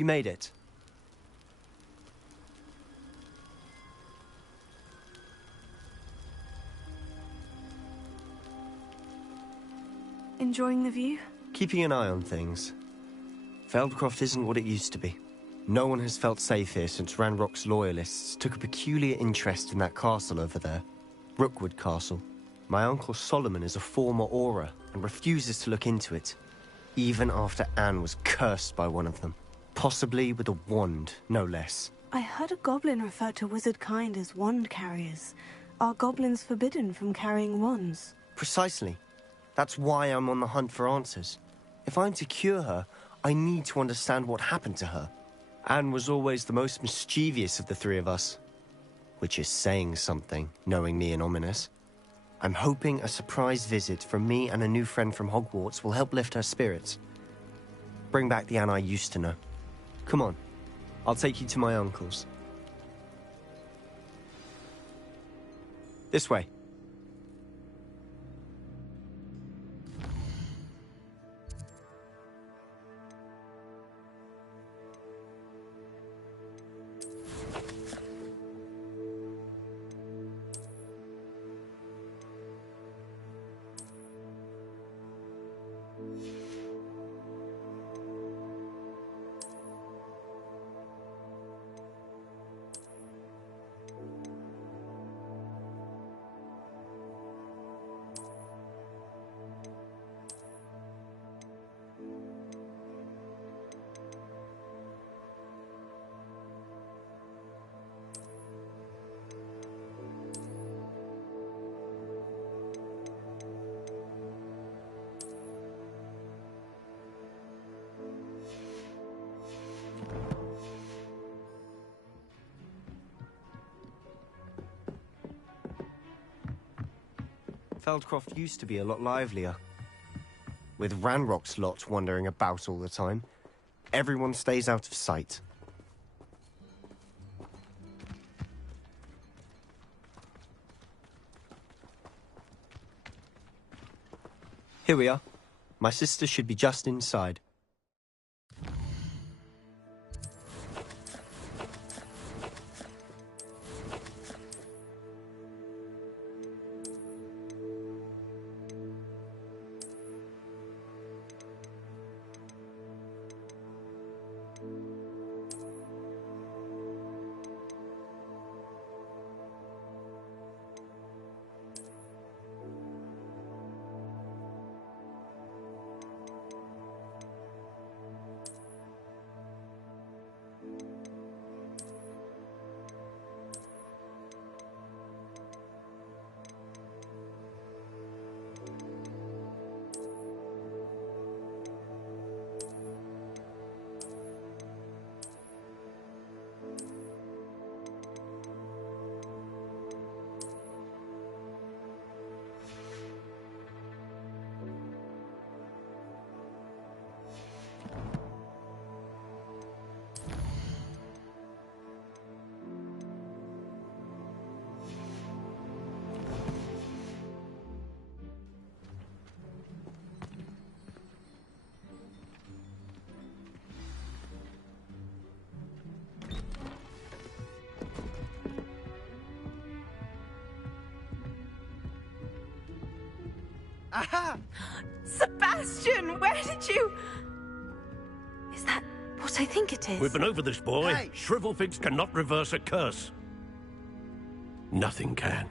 You made it. Enjoying the view? Keeping an eye on things. Feldcroft isn't what it used to be. No one has felt safe here since Ranrock's loyalists took a peculiar interest in that castle over there. Rookwood Castle. My uncle Solomon is a former Auror and refuses to look into it, even after Anne was cursed by one of them. Possibly with a wand, no less. I heard a goblin refer to wizard kind as wand carriers. Are goblins forbidden from carrying wands? Precisely. That's why I'm on the hunt for answers. If I'm to cure her, I need to understand what happened to her. Anne was always the most mischievous of the three of us. Which is saying something, knowing me and Ominous. I'm hoping a surprise visit from me and a new friend from Hogwarts will help lift her spirits. Bring back the Anne I used to know. Come on, I'll take you to my uncle's. This way. Feldcroft used to be a lot livelier. With Ranrock's lot wandering about all the time, everyone stays out of sight. Here we are. My sister should be just inside. Aha! Sebastian, where did you... Is that what I think it is? We've been over this, boy. Hey! Shrivelfigs cannot reverse a curse. Nothing can.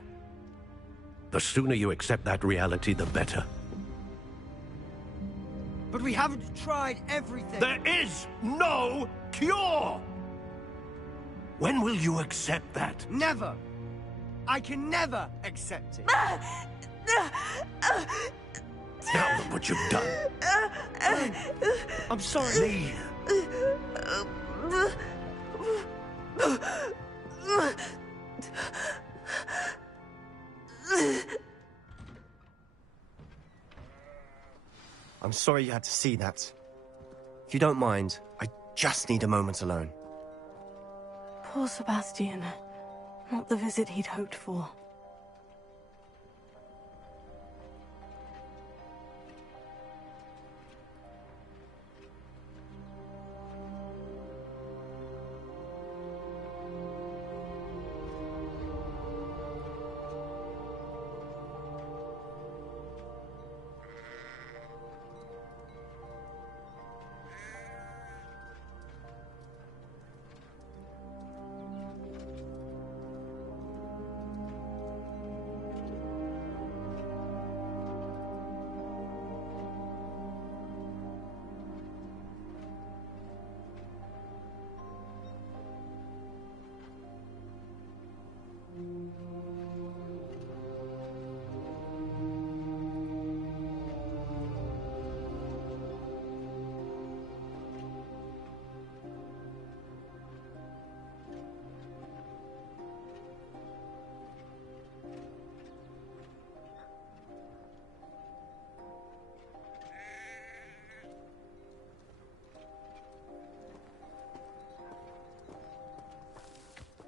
The sooner you accept that reality, the better. But we haven't tried everything. There is no cure! When will you accept that? Never! I can never accept it. Now look what you've done. I'm sorry. Leave. I'm sorry you had to see that. If you don't mind, I just need a moment alone. Poor Sebastian. Not the visit he'd hoped for.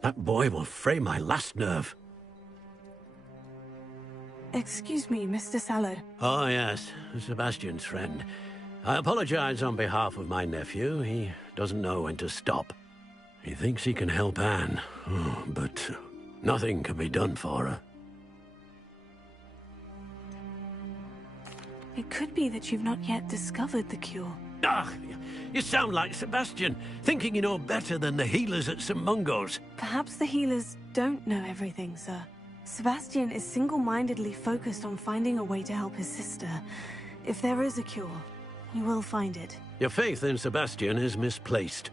That boy will fray my last nerve. Excuse me, Mr. Sallow. Oh, yes, Sebastian's friend. I apologize on behalf of my nephew. He doesn't know when to stop. He thinks he can help Anne, but nothing can be done for her. It could be that you've not yet discovered the cure. Ah, you sound like Sebastian, thinking you know better than the healers at St. Mungo's. Perhaps the healers don't know everything, sir. Sebastian is single-mindedly focused on finding a way to help his sister. If there is a cure, he will find it. Your faith in Sebastian is misplaced.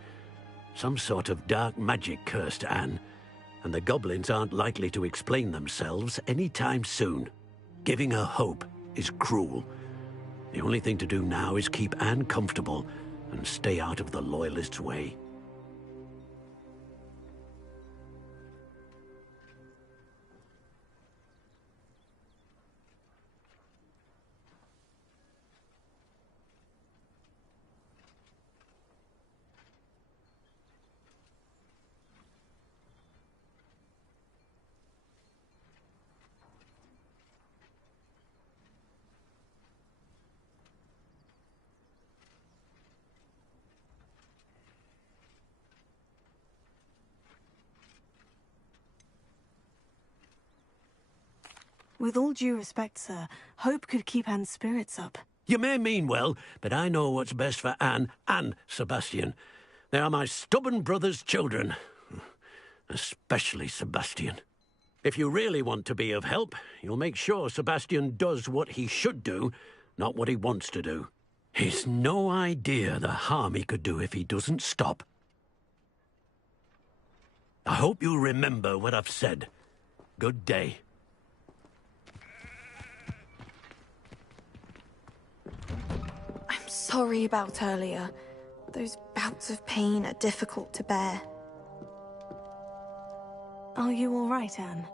Some sort of dark magic cursed Anne, and the goblins aren't likely to explain themselves anytime soon. Giving her hope is cruel. The only thing to do now is keep Anne comfortable and stay out of the Loyalists' way. With all due respect, sir, hope could keep Anne's spirits up. You may mean well, but I know what's best for Anne and Sebastian. They are my stubborn brother's children. Especially Sebastian. If you really want to be of help, you'll make sure Sebastian does what he should do, not what he wants to do. He's no idea the harm he could do if he doesn't stop. I hope you'll remember what I've said. Good day. I'm sorry about earlier. Those bouts of pain are difficult to bear. Are you all right, Anne?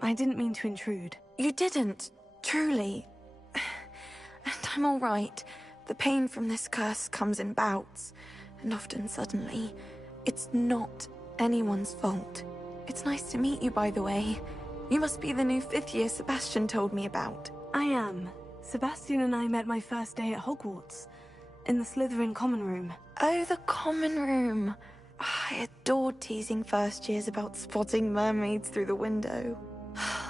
I didn't mean to intrude. You didn't, truly. And I'm all right. The pain from this curse comes in bouts, and often suddenly. It's not anyone's fault. It's nice to meet you, by the way. You must be the new 5th year Sebastian told me about. I am. Sebastian and I met my first day at Hogwarts, in the Slytherin common room. Oh, the common room. I adored teasing first years about spotting mermaids through the window.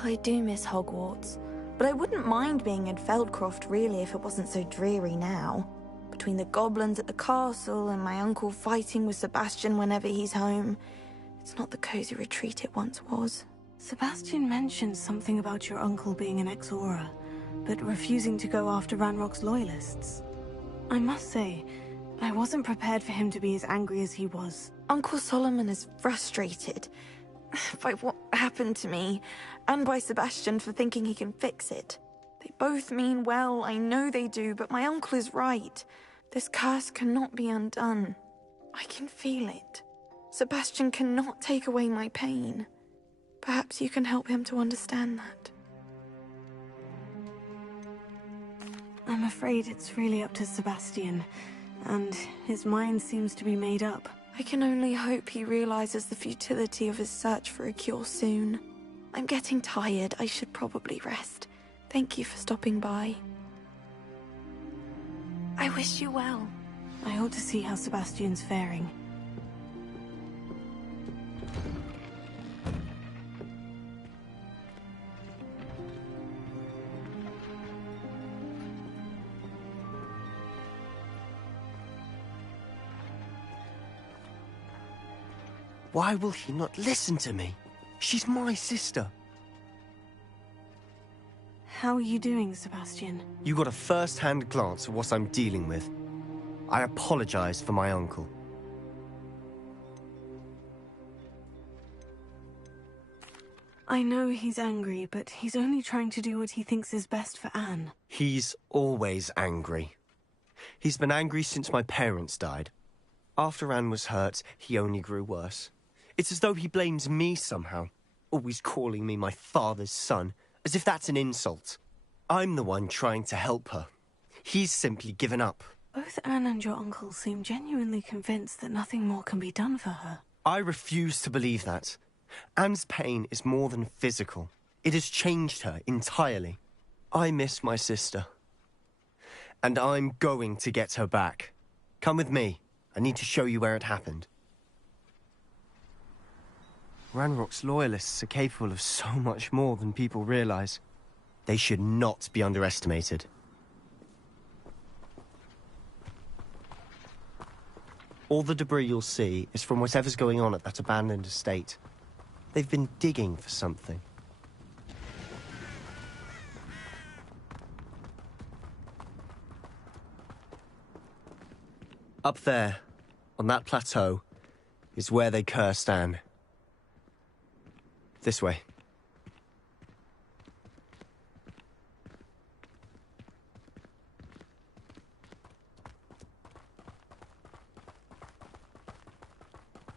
I do miss Hogwarts, but I wouldn't mind being in Feldcroft really if it wasn't so dreary now. Between the goblins at the castle and my uncle fighting with Sebastian whenever he's home, it's not the cozy retreat it once was. Sebastian mentioned something about your uncle being an ex-Auror, but refusing to go after Ranrock's loyalists. I must say, I wasn't prepared for him to be as angry as he was. Uncle Solomon is frustrated by what happened to me, and by Sebastian for thinking he can fix it. They both mean well, I know they do, but my uncle is right. This curse cannot be undone. I can feel it. Sebastian cannot take away my pain. Perhaps you can help him to understand that. I'm afraid it's really up to Sebastian, and his mind seems to be made up. I can only hope he realizes the futility of his search for a cure soon. I'm getting tired. I should probably rest. Thank you for stopping by. I wish you well. I ought to see how Sebastian's faring. Why will he not listen to me? She's my sister. How are you doing, Sebastian? You got a first-hand glance at what I'm dealing with. I apologize for my uncle. I know he's angry, but he's only trying to do what he thinks is best for Anne. He's always angry. He's been angry since my parents died. After Anne was hurt, he only grew worse. It's as though he blames me somehow, always calling me my father's son, as if that's an insult. I'm the one trying to help her. He's simply given up. Both Anne and your uncle seem genuinely convinced that nothing more can be done for her. I refuse to believe that. Anne's pain is more than physical. It has changed her entirely. I miss my sister. And I'm going to get her back. Come with me. I need to show you where it happened. Ranrock's loyalists are capable of so much more than people realize. They should not be underestimated. All the debris you'll see is from whatever's going on at that abandoned estate. They've been digging for something. Up there, on that plateau, is where they cursed Anne. This way.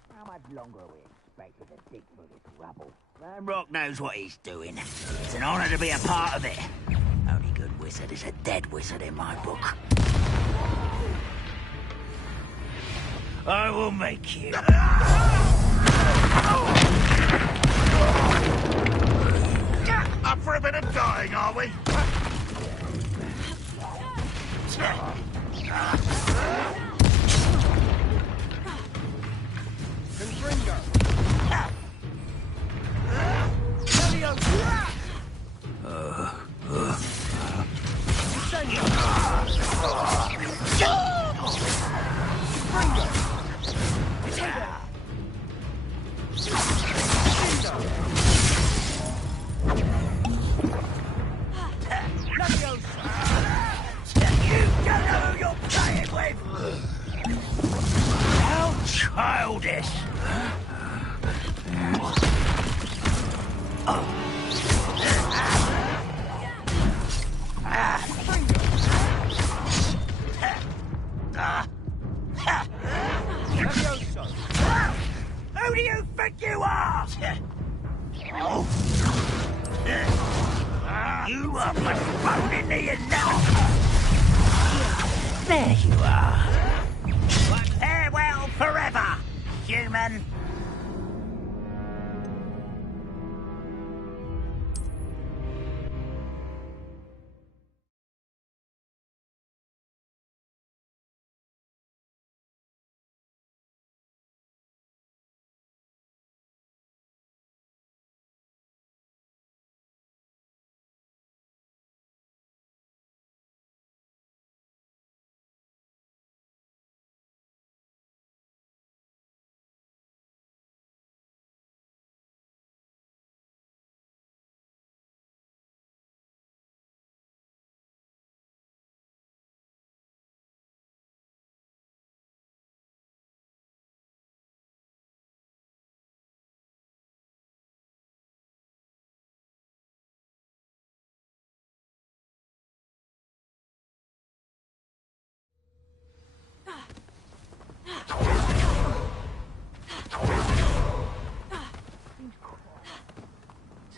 How much longer are we expected to dig through this rubble? Ranrock knows what he's doing. It's an honor to be a part of it. Only good wizard is a dead wizard in my book. I will make you. Up for a bit of dying, are we? Confringo. Childish! Who do you think you are? You are my phone in the enough. There you are. Farewell forever, human.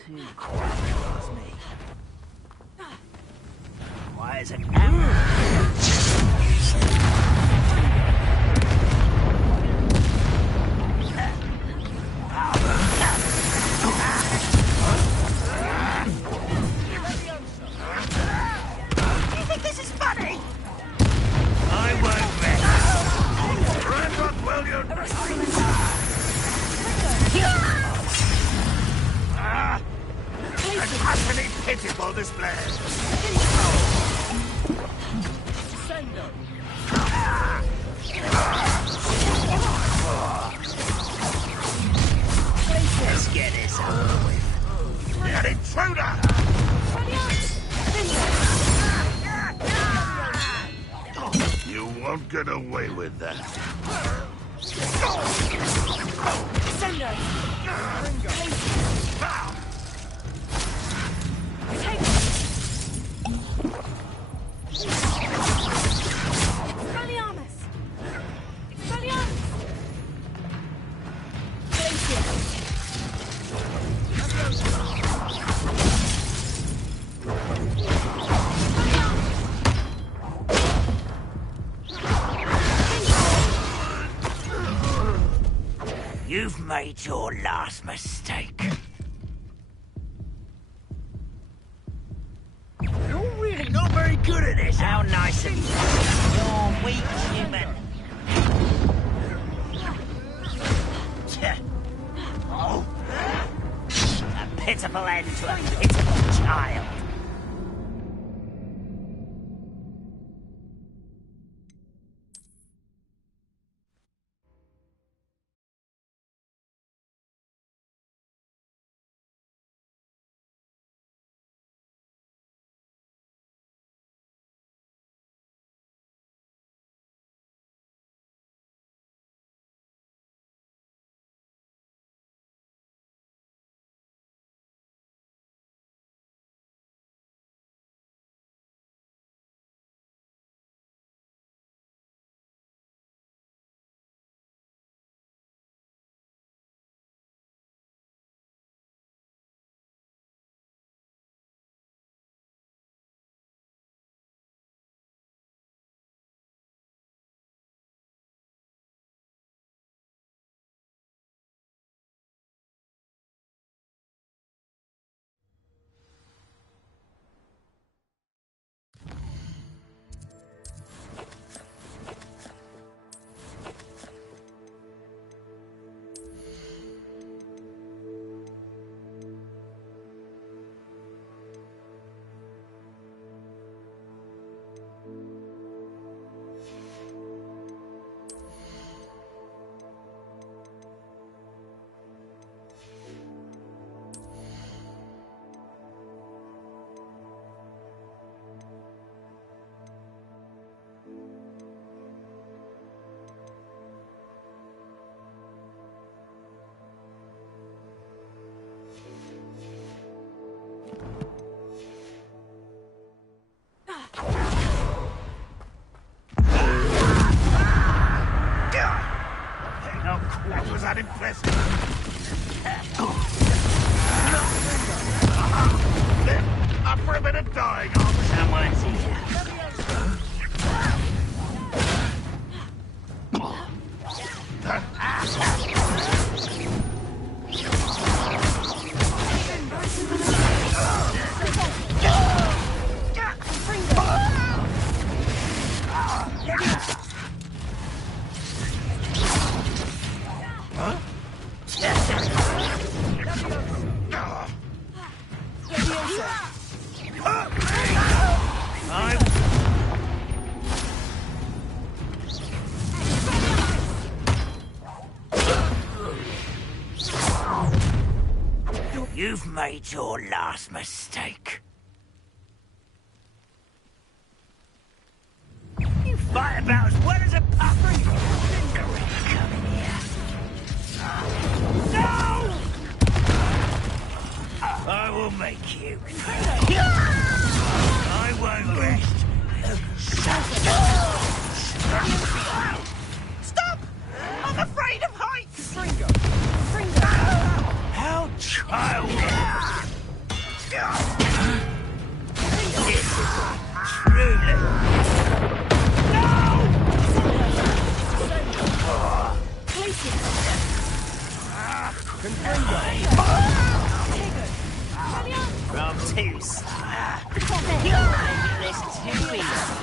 Too quiet, me. Why is it You think this is funny? I won't rest. Ranrock, will you? An utterly pitiful display. Let's get this over with. An intruder! You won't get away with that. You You've made your last mistake. You're really not very good at this. How nice of you. You're weak, human. Oh. A pitiful end to a pitiful child. That was unimpressive. Up for a bit of dying, aren't we? Someone's here. You've made your last mistake. You fight about as well as a pup. Come in here. No! I will make you. I won't rest. Stop! I'm afraid of heights! How childish! Truly. No! From too slow. This too easy.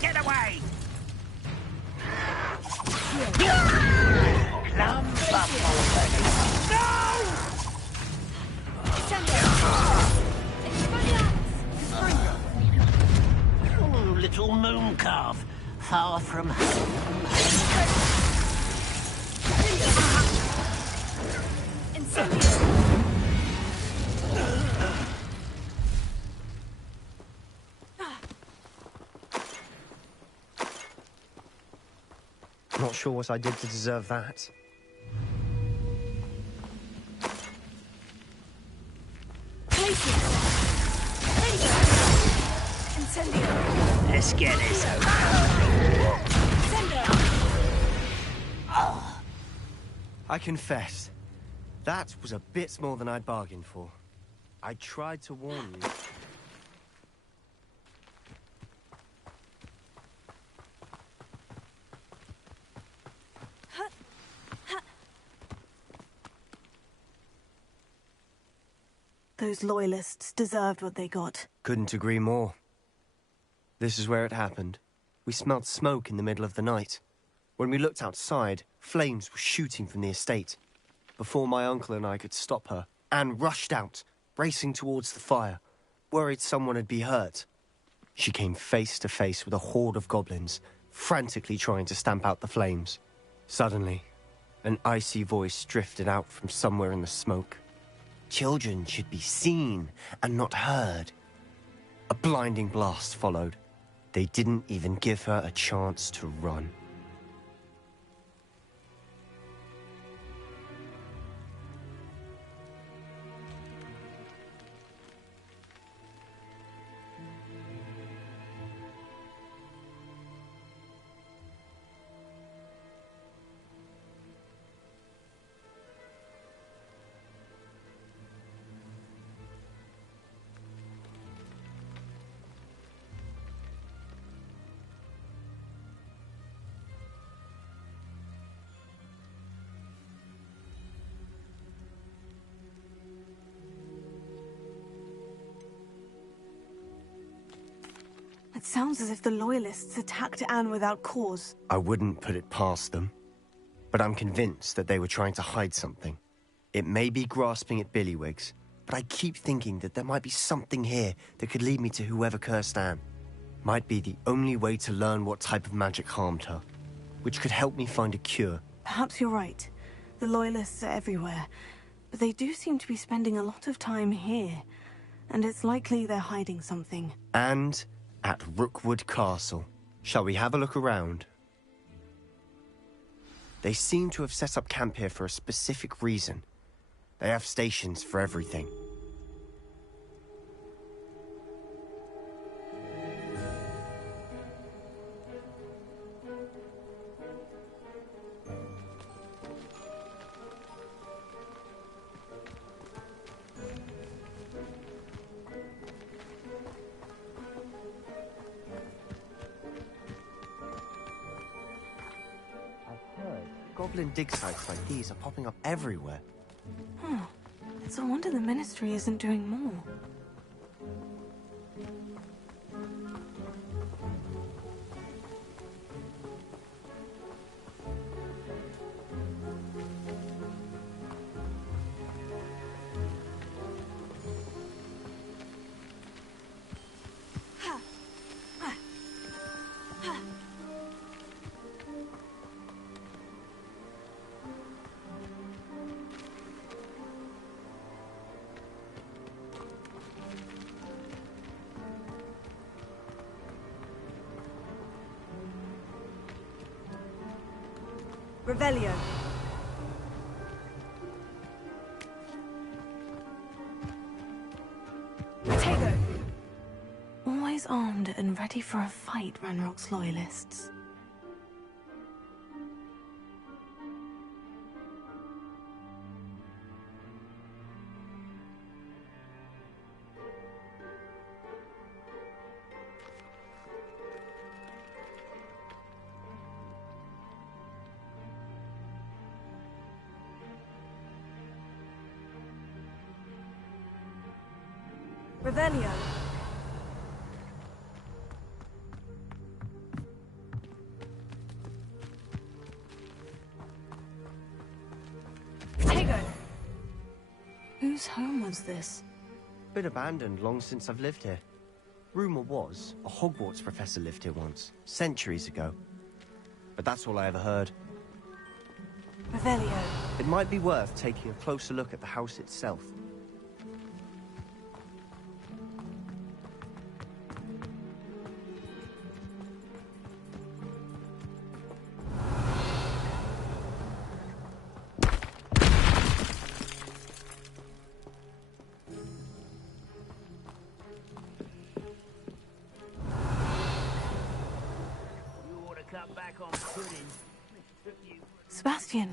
Get away! Oh, little moon calf, far from home. Not sure what I did to deserve that. Let's get this over. I confess, that was a bit more than I'd bargained for. I tried to warn you. Those loyalists deserved what they got. Couldn't agree more. This is where it happened. We smelled smoke in the middle of the night. When we looked outside, flames were shooting from the estate. Before my uncle and I could stop her, Anne rushed out, racing towards the fire, worried someone had been hurt. She came face to face with a horde of goblins, frantically trying to stamp out the flames. Suddenly, an icy voice drifted out from somewhere in the smoke. Children should be seen and not heard. A blinding blast followed. They didn't even give her a chance to run. It sounds as if the Loyalists attacked Anne without cause. I wouldn't put it past them, but I'm convinced that they were trying to hide something. It may be grasping at Billywigs, but I keep thinking that there might be something here that could lead me to whoever cursed Anne. Might be the only way to learn what type of magic harmed her, which could help me find a cure. Perhaps you're right. The Loyalists are everywhere, but they do seem to be spending a lot of time here, and it's likely they're hiding something. And at Rookwood Castle. Shall we have a look around? They seem to have set up camp here for a specific reason. They have stations for everything. Goblin dig sites like these are popping up everywhere. It's a wonder the Ministry isn't doing more. Revelio. Potato. Always armed and ready for a fight, Ranrock's Loyalists. Revelio. Potato. Whose home was this? Been abandoned long since I've lived here. Rumor was a Hogwarts professor lived here once, centuries ago. But that's all I ever heard. Revelio. It might be worth taking a closer look at the house itself. Sebastian,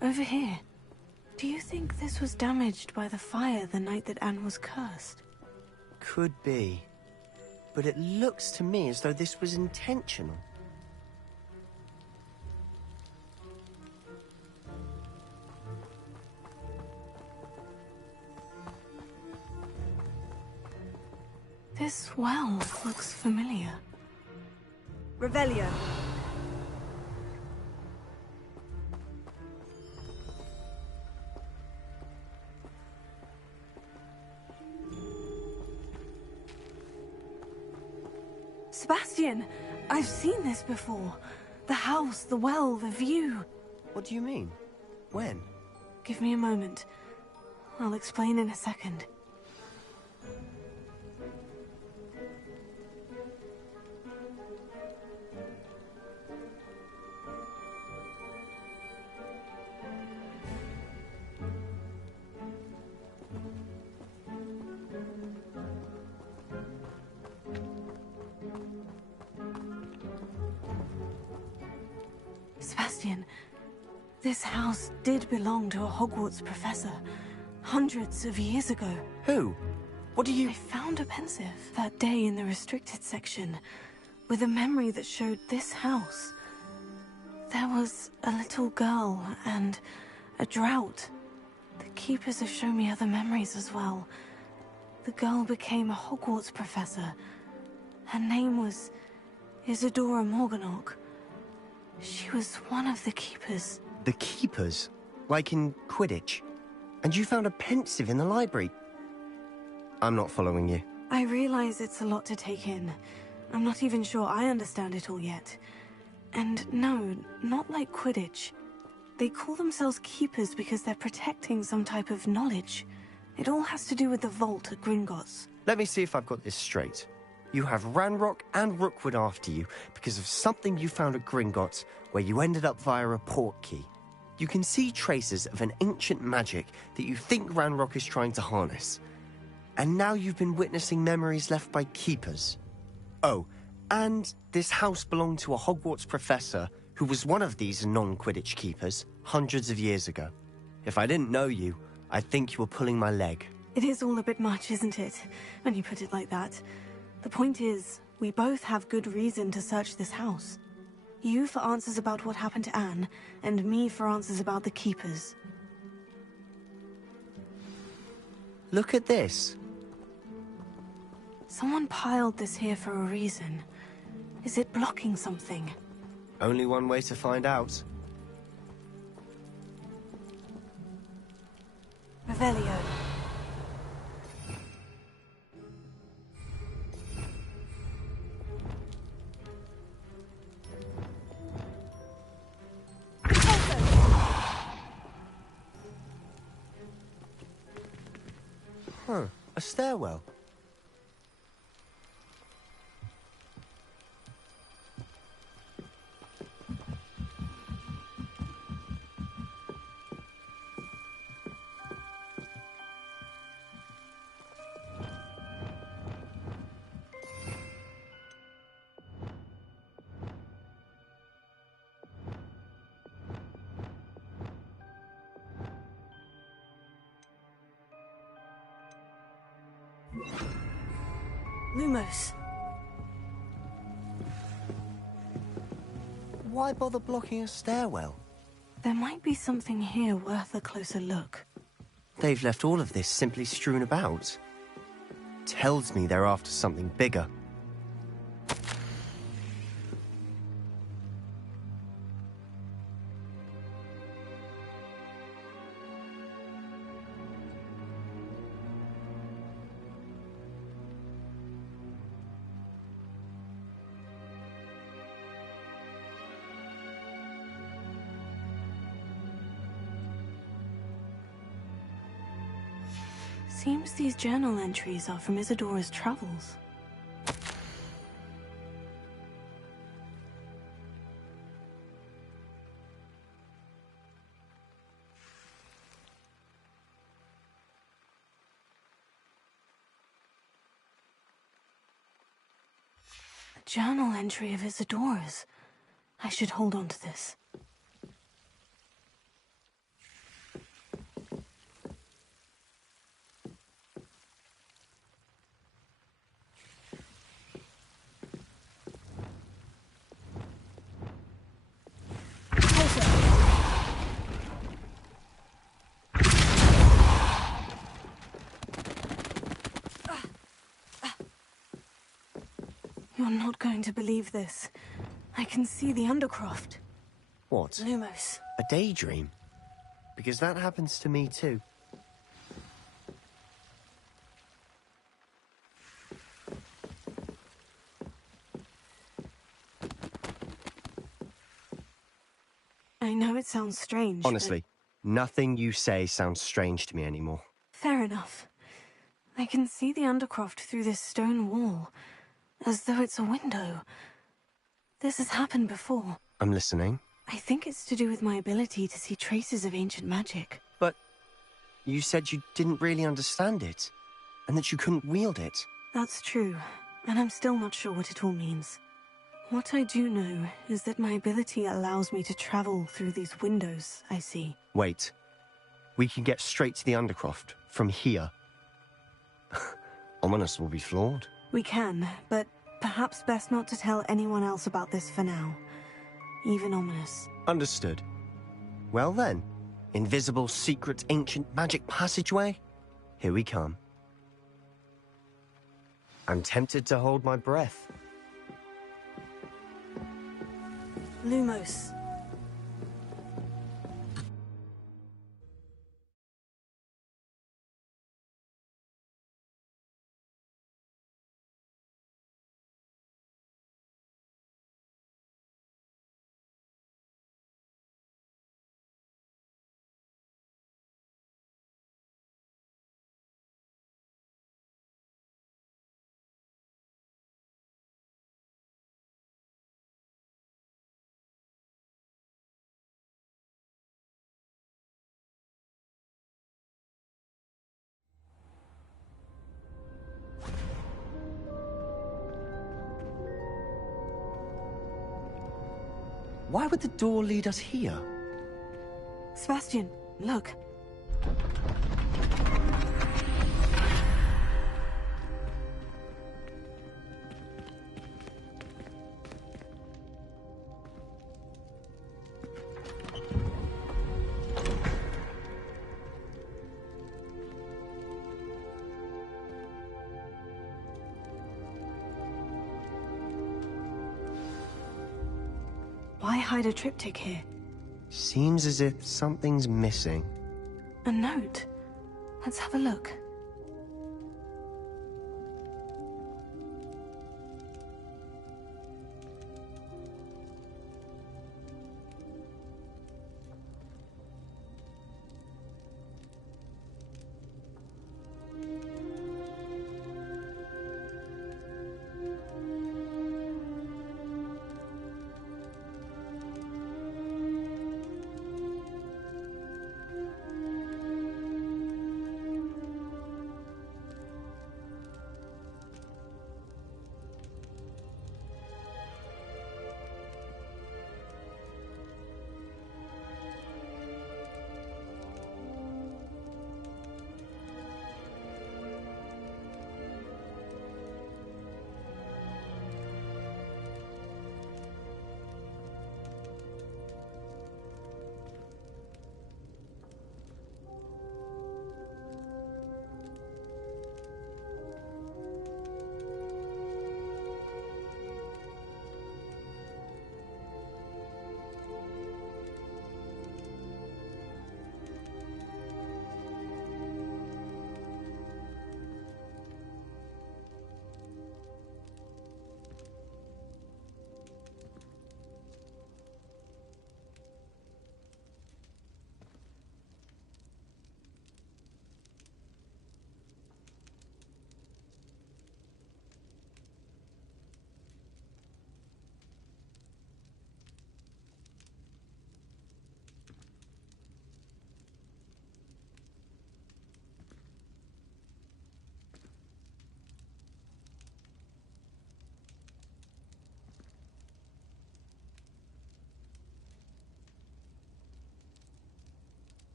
over here. Do you think this was damaged by the fire the night that Anne was cursed? Could be. But it looks to me as though this was intentional. This well looks familiar. Revelio. Sebastian, I've seen this before. The house, the well, the view. What do you mean? When? Give me a moment. I'll explain in a second. Sebastian, this house did belong to a Hogwarts professor, hundreds of years ago. Who? What do you... I found a pensive that day in the restricted section, with a memory that showed this house. There was a little girl and a drought. The keepers have shown me other memories as well. The girl became a Hogwarts professor. Her name was Isadora Morganach. She was one of the keepers. The keepers? Like in Quidditch? And you found a pensive in the library? I'm not following you. I realize it's a lot to take in. I'm not even sure I understand it all yet. And no, not like Quidditch. They call themselves keepers because they're protecting some type of knowledge. It all has to do with the vault at Gringotts. Let me see if I've got this straight. You have Ranrock and Rookwood after you because of something you found at Gringotts, where you ended up via a port key. You can see traces of an ancient magic that you think Ranrock is trying to harness. And now you've been witnessing memories left by keepers. Oh, and this house belonged to a Hogwarts professor who was one of these non-Quidditch keepers hundreds of years ago. If I didn't know you, I'd think you were pulling my leg. It is all a bit much, isn't it, when you put it like that? The point is, we both have good reason to search this house. You for answers about what happened to Anne, and me for answers about the keepers. Look at this. Someone piled this here for a reason. Is it blocking something? Only one way to find out. Revelio. Huh, a stairwell. Lumos. Why bother blocking a stairwell? There might be something here worth a closer look. They've left all of this simply strewn about. Tells me they're after something bigger. Seems these journal entries are from Isadora's travels. A journal entry of Isadora's. I should hold on to this. You're not going to believe this. I can see the Undercroft. What? Lumos. A daydream? Because that happens to me too. I know it sounds strange, Honestly, nothing you say sounds strange to me anymore. Fair enough. I can see the Undercroft through this stone wall, as though it's a window. This has happened before. I'm listening. I think it's to do with my ability to see traces of ancient magic. But you said you didn't really understand it, and that you couldn't wield it. That's true, and I'm still not sure what it all means. What I do know is that my ability allows me to travel through these windows I see. Wait. We can get straight to the Undercroft from here. Ominous will be flawed. We can, but perhaps best not to tell anyone else about this for now. Even Ominous. Understood. Well then, invisible, secret, ancient magic passageway? Here we come. I'm tempted to hold my breath. Lumos. Why would the door lead us here? Sebastian, look. Why hide a triptych here? Seems as if something's missing. A note. Let's have a look.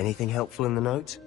Anything helpful in the note?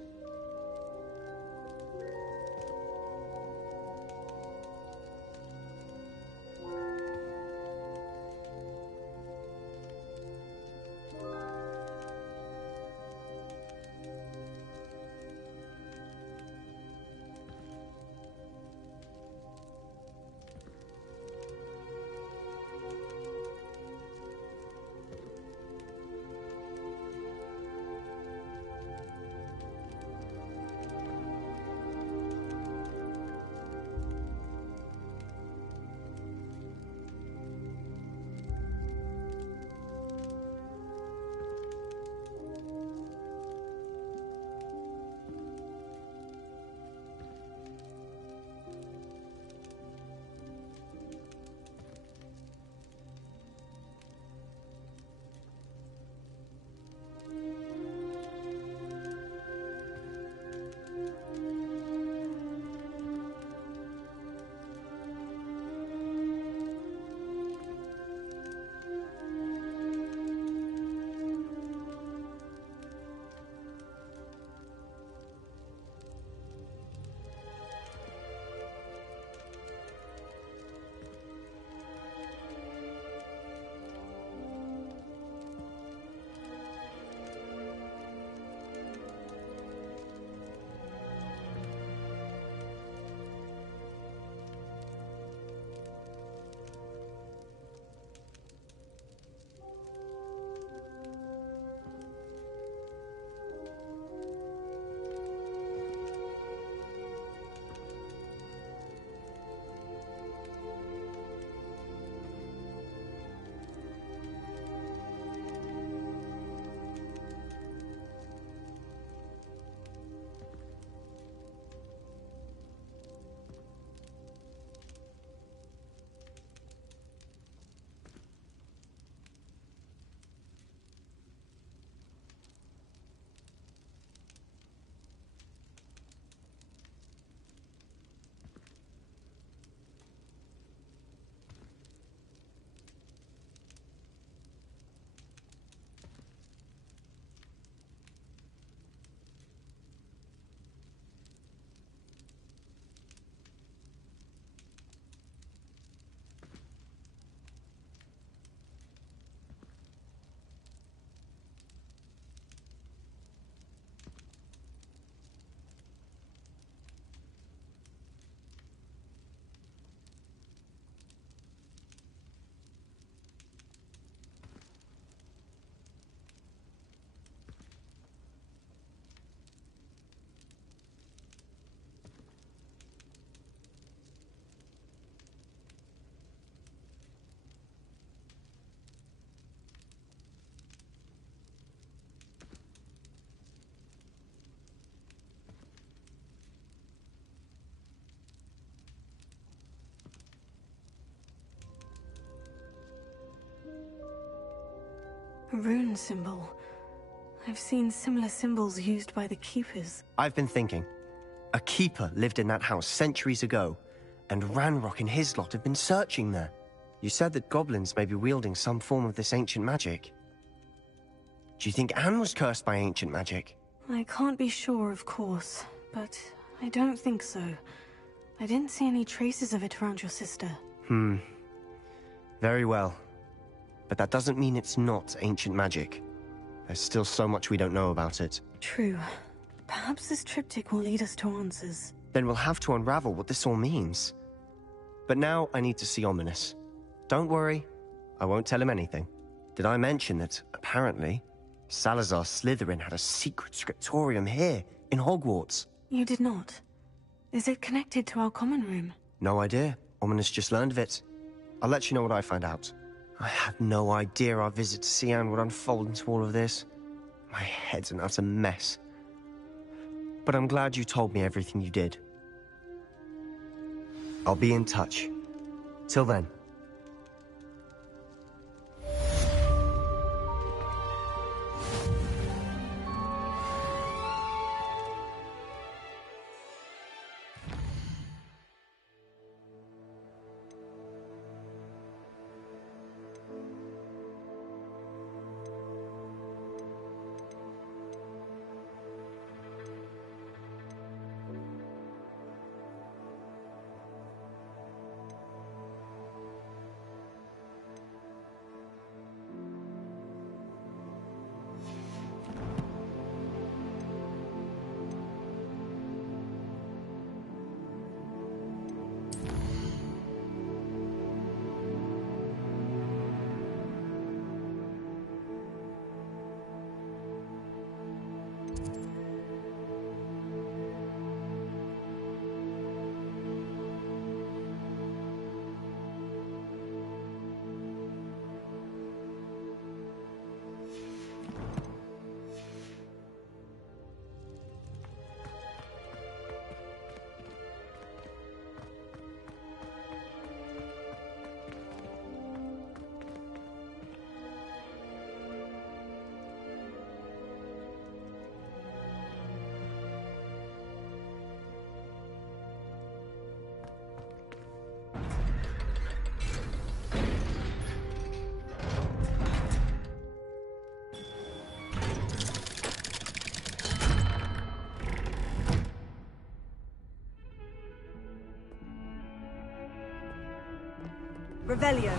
A rune symbol. I've seen similar symbols used by the Keepers. I've been thinking. A keeper lived in that house centuries ago, and Ranrock and his lot have been searching there. You said that goblins may be wielding some form of this ancient magic. Do you think Anne was cursed by ancient magic? I can't be sure, of course, but I don't think so. I didn't see any traces of it around your sister. Very well. But that doesn't mean it's not ancient magic. There's still so much we don't know about it. True. Perhaps this triptych will lead us to answers. Then we'll have to unravel what this all means. But now I need to see Ominous. Don't worry, I won't tell him anything. Did I mention that, apparently, Salazar Slytherin had a secret scriptorium here, in Hogwarts? You did not. Is it connected to our common room? No idea. Ominous just learned of it. I'll let you know what I find out. I had no idea our visit to Cian would unfold into all of this. My head's an utter mess. But I'm glad you told me everything you did. I'll be in touch. Till then. Revelio.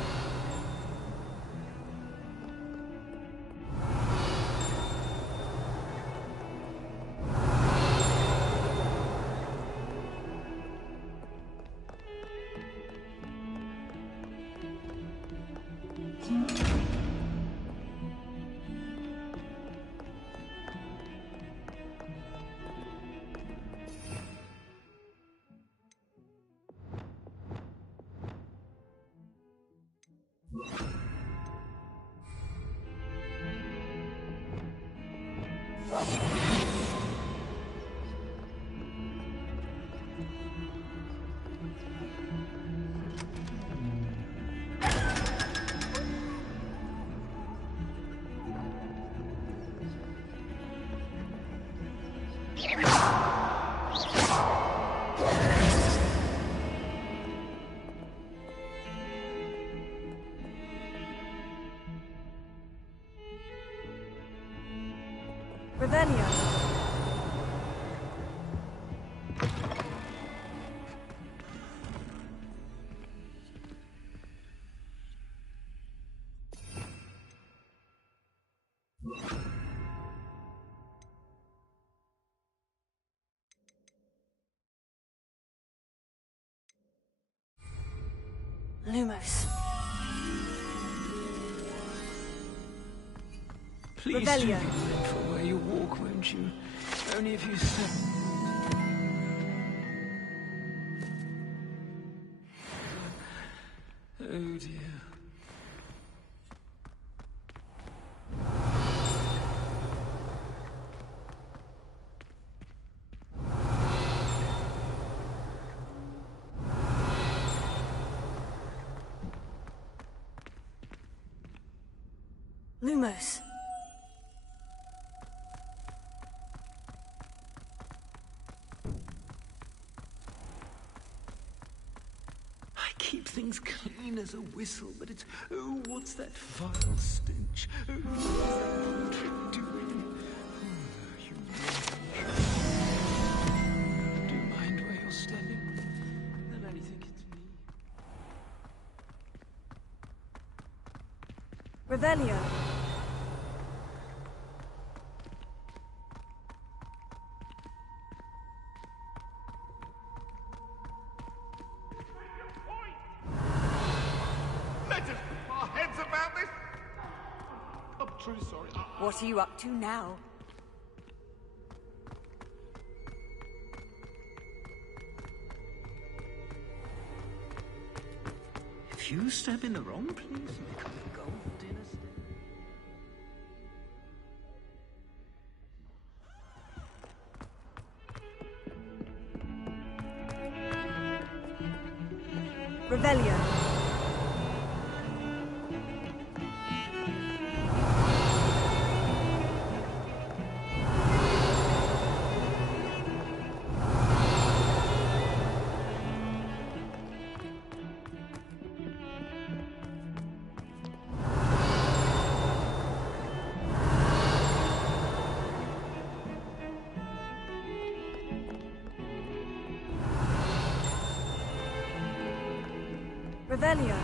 Revelio. Lumos. Please do Revelio. be mindful where you walk, won't you? Only if you step... Oh dear. Lumos. I keep things clean as a whistle, but it's... Oh, what's that vile stench? Oh, what's that trick doing? Oh, you do you mind where you're stepping? They'll only think it's me. Revelio. Let us put our heads about this. I'm truly sorry. What are you up to now? If you step in the wrong place, you become a gold dinner stand. Revelio. Revelio.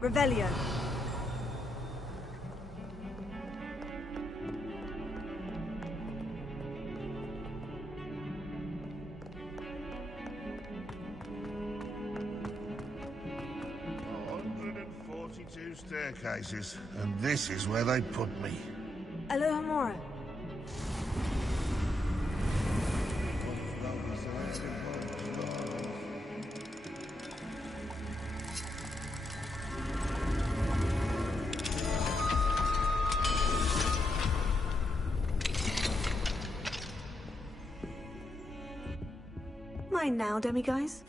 Revelio. Staircases, and this is where they put me. Alohomora. fine now, demiguise?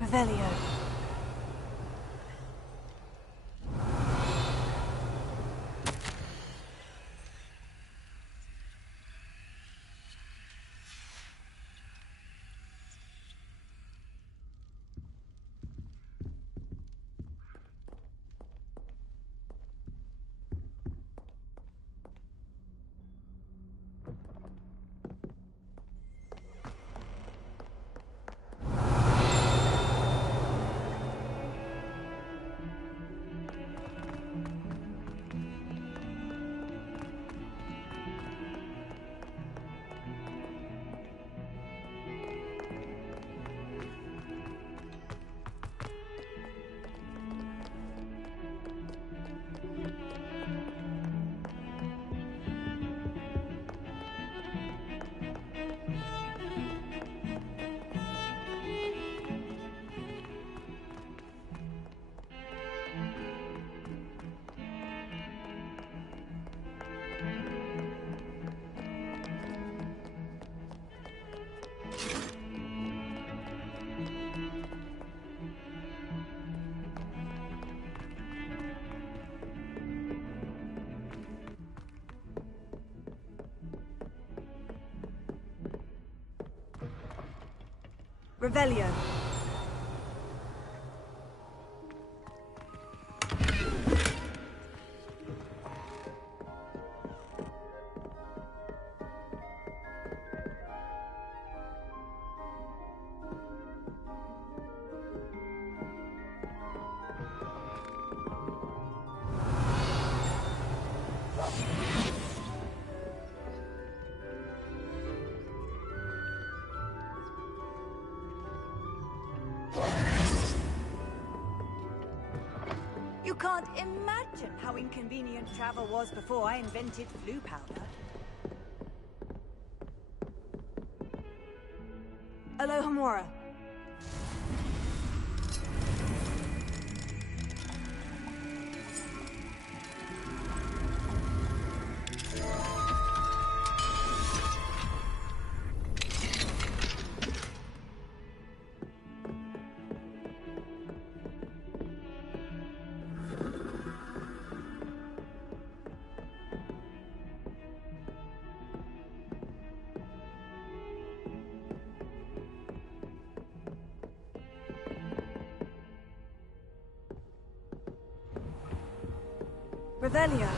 Revelio. Revelio. You can't imagine how inconvenient travel was before I invented flu powder. Alohomora. Revelio.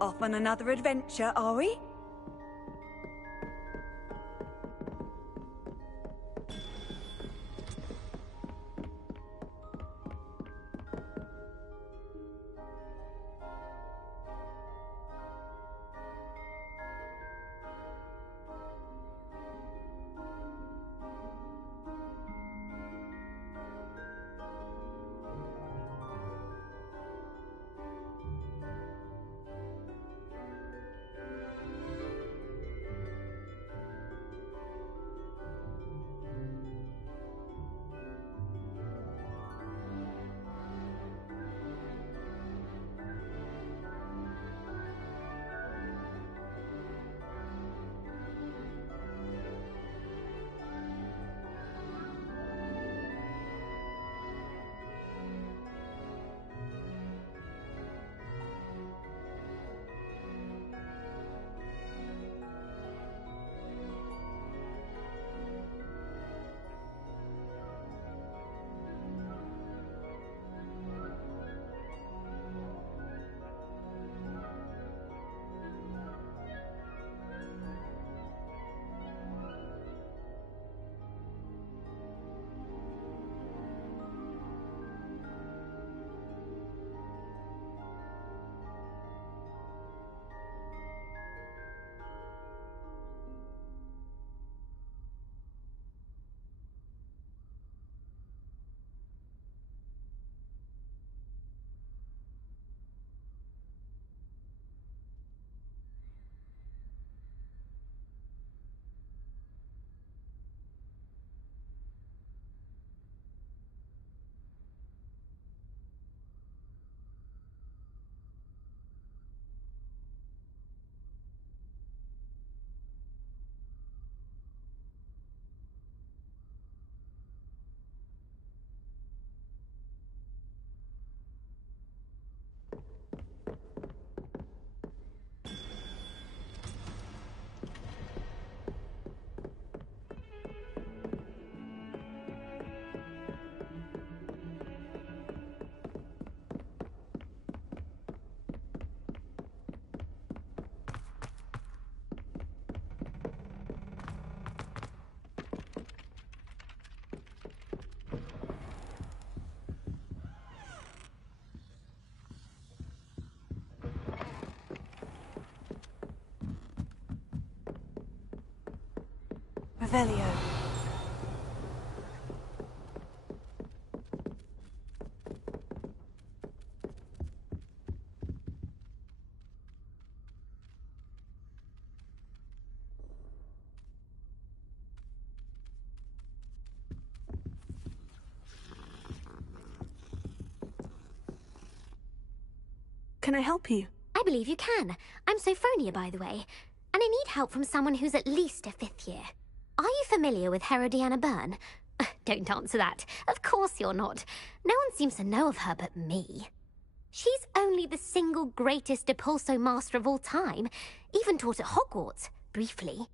Off on another adventure, are we? Revelio. Can I help you? I believe you can. I'm Sophronia, by the way, and I need help from someone who's at least a 5th year. Are you familiar with Herodiana Byrne? Don't answer that. Of course you're not. No one seems to know of her but me. She's only the single greatest Depulso master of all time, even taught at Hogwarts, briefly.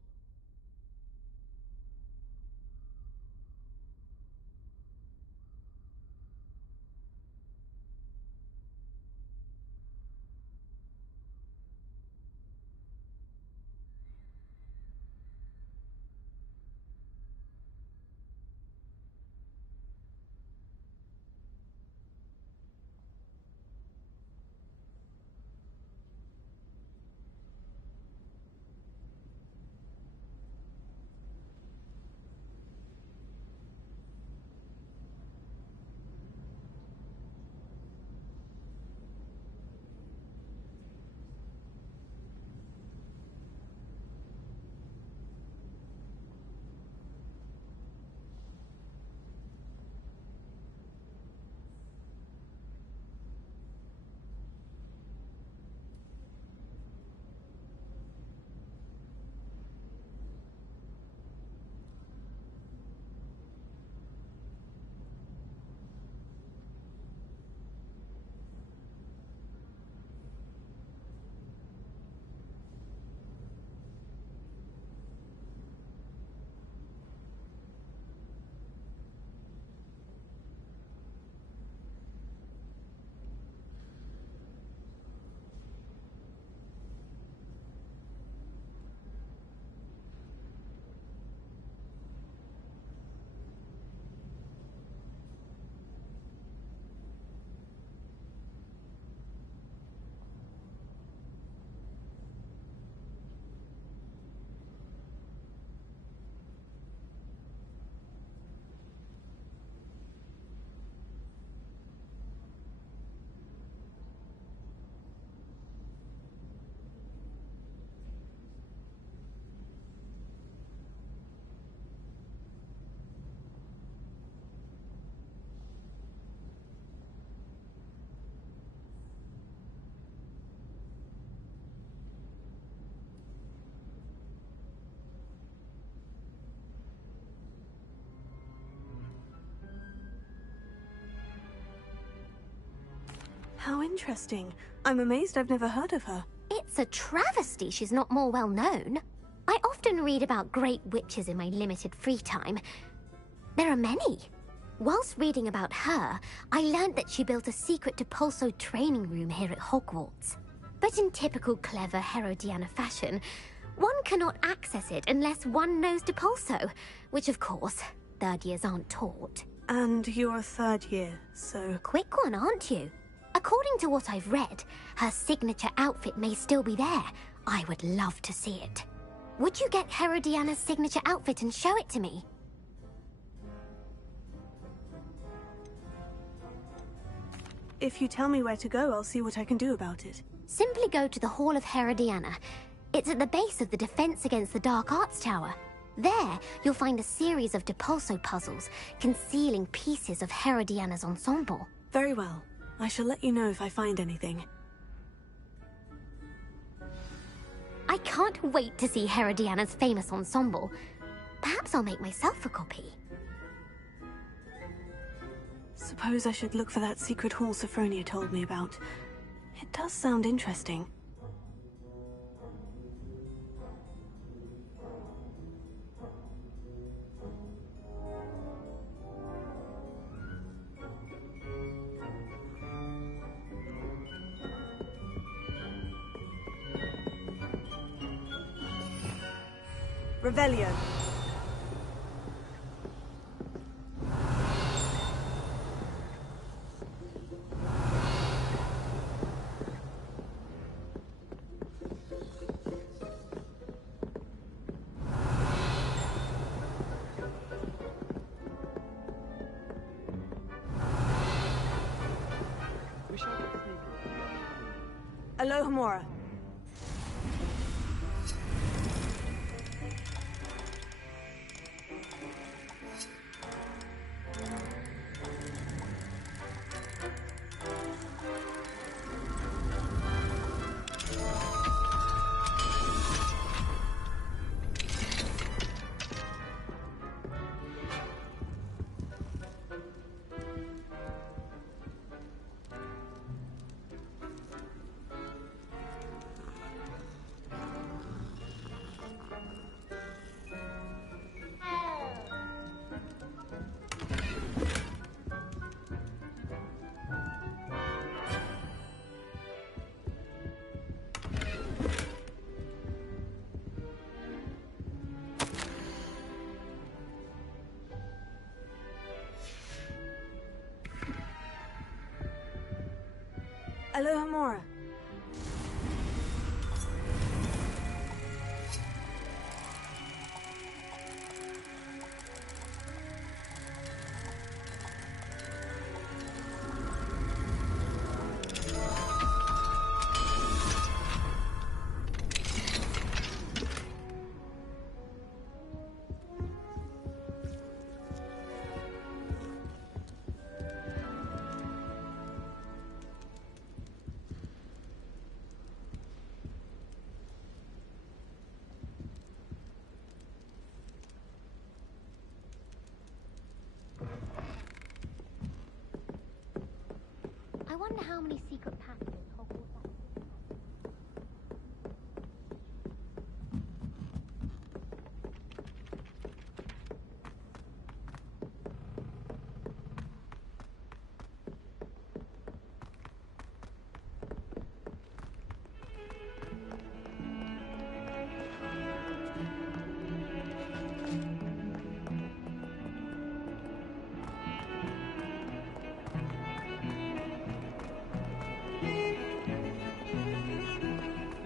How interesting. I'm amazed I've never heard of her. It's a travesty she's not more well known. I often read about great witches in my limited free time. There are many. Whilst reading about her, I learned that she built a secret Depulso training room here at Hogwarts. But in typical clever Herodiana fashion, one cannot access it unless one knows Depulso, which of course, 3rd years aren't taught. And you're a 3rd year, so... Quick one, aren't you? According to what I've read, her signature outfit may still be there. I would love to see it. Would you get Herodiana's signature outfit and show it to me? If you tell me where to go, I'll see what I can do about it. Simply go to the Hall of Herodiana. It's at the base of the Defense Against the Dark Arts Tower. There, you'll find a series of Depulso puzzles concealing pieces of Herodiana's ensemble. Very well. I shall let you know if I find anything. I can't wait to see Herodiana's famous ensemble. Perhaps I'll make myself a copy. Suppose I should look for that secret hall Sophronia told me about. It does sound interesting. Revelio. Alohomora. Alohomora. I wonder how many secret passages Hogwarts actually has.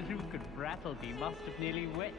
Who could Brattleby must have nearly wet.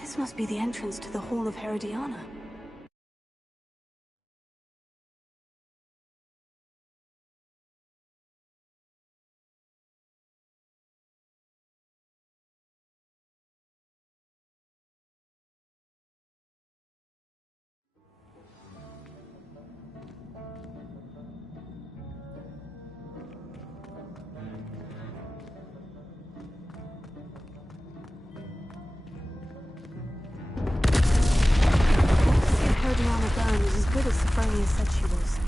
This must be the entrance to the Hall of Herodiana. Sophia said she was.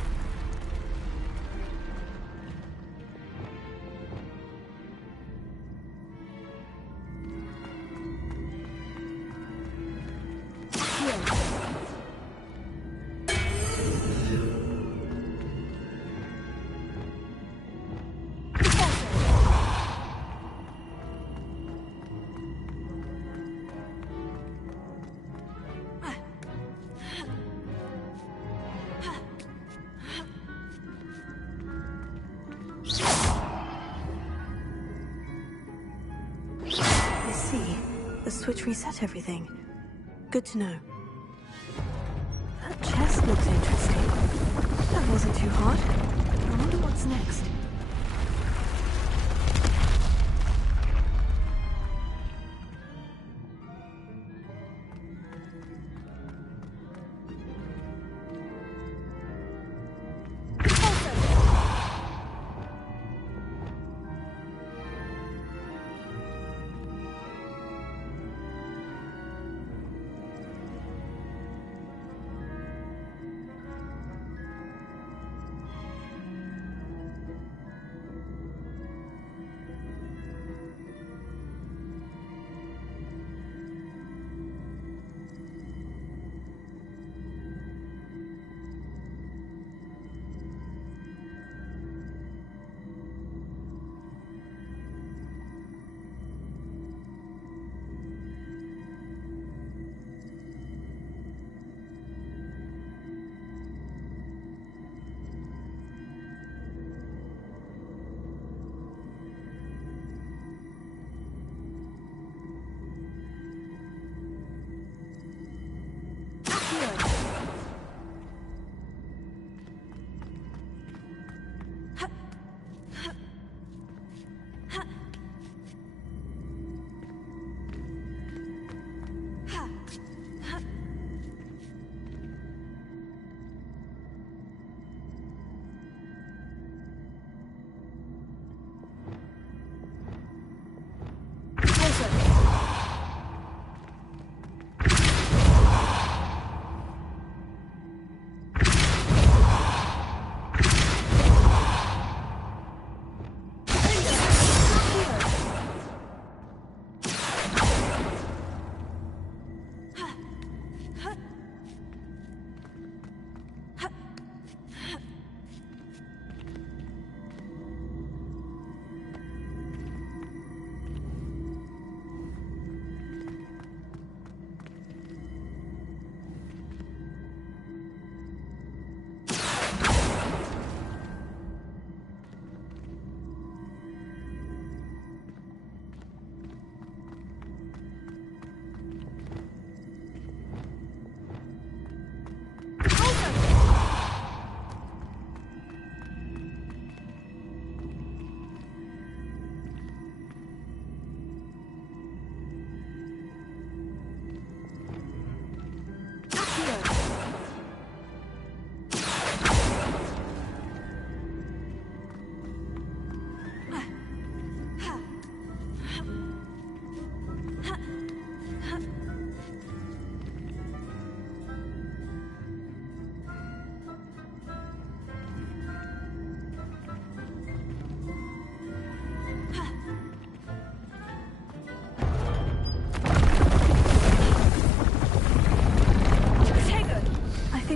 The switch reset everything. Good to know. That chest looks interesting. That wasn't too hard. I wonder what's next.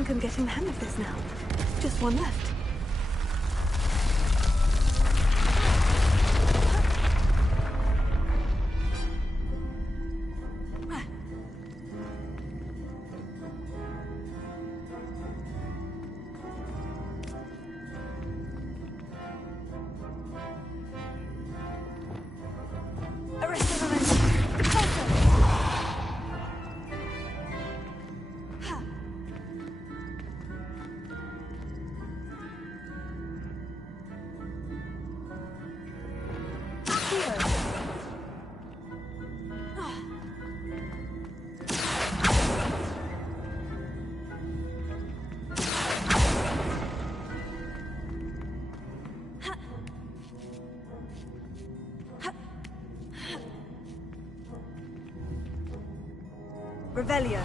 I'm getting the hang of this now. Just one left. Revelio.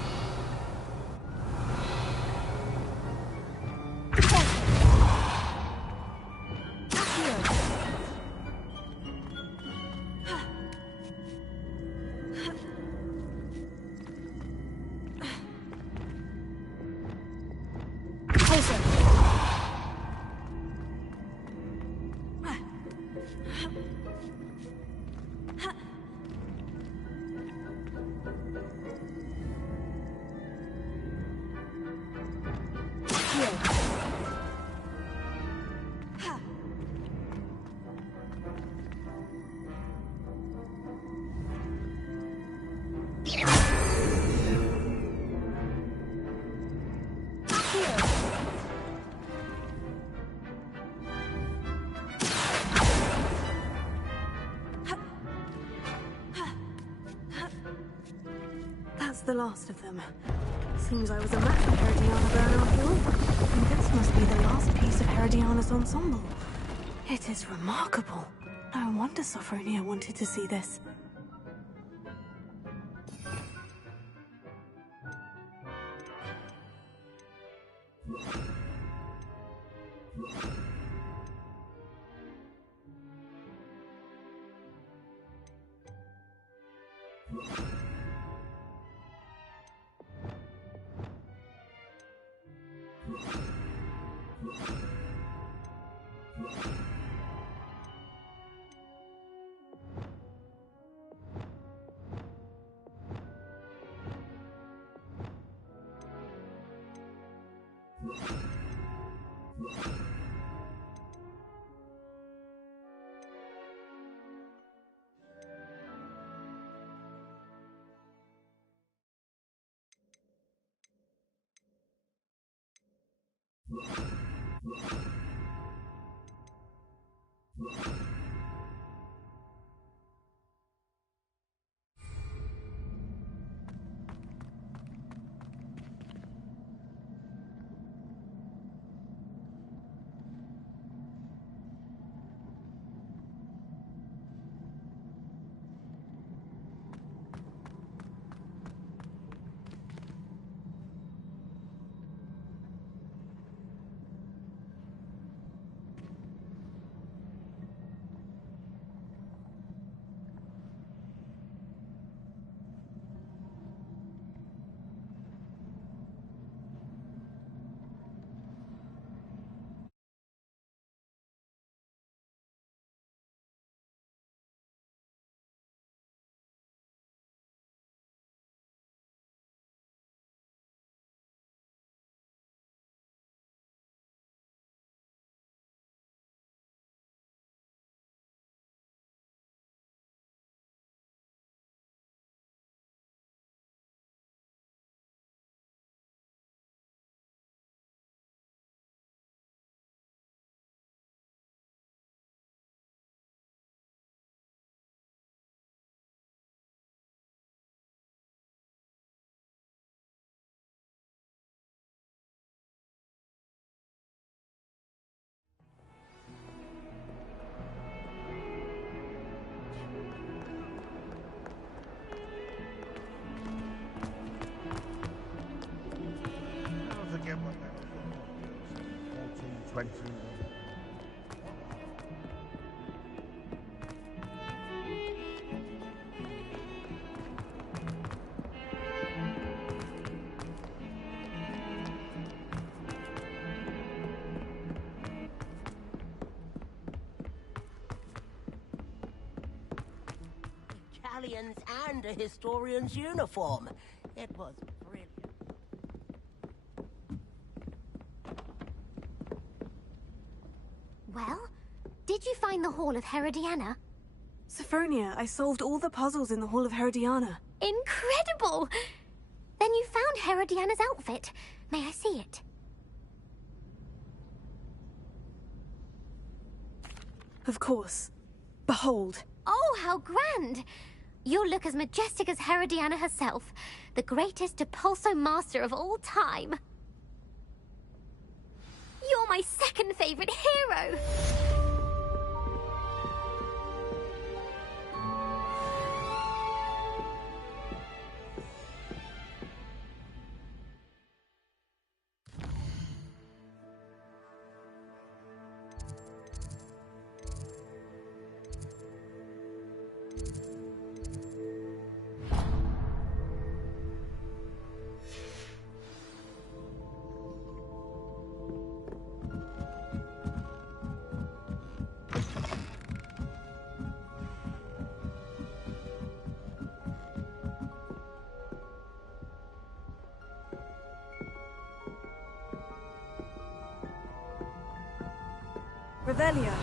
the last of them. Seems I was a match for Herodiana Byrne after all. And this must be the last piece of Herodiana's ensemble. It is remarkable. No wonder Sophronia wanted to see this. Forget what that was. 14, 20. Italians and a historian's uniform. It was brilliant. Well, did you find the Hall of Herodiana? Sophronia, I solved all the puzzles in the Hall of Herodiana. Incredible! Then you found Herodiana's outfit. May I see it? Of course. Behold. Oh, how grand! You'll look as majestic as Herodiana herself, the greatest Depulso master of all time. You're my second favorite hero! Revelio.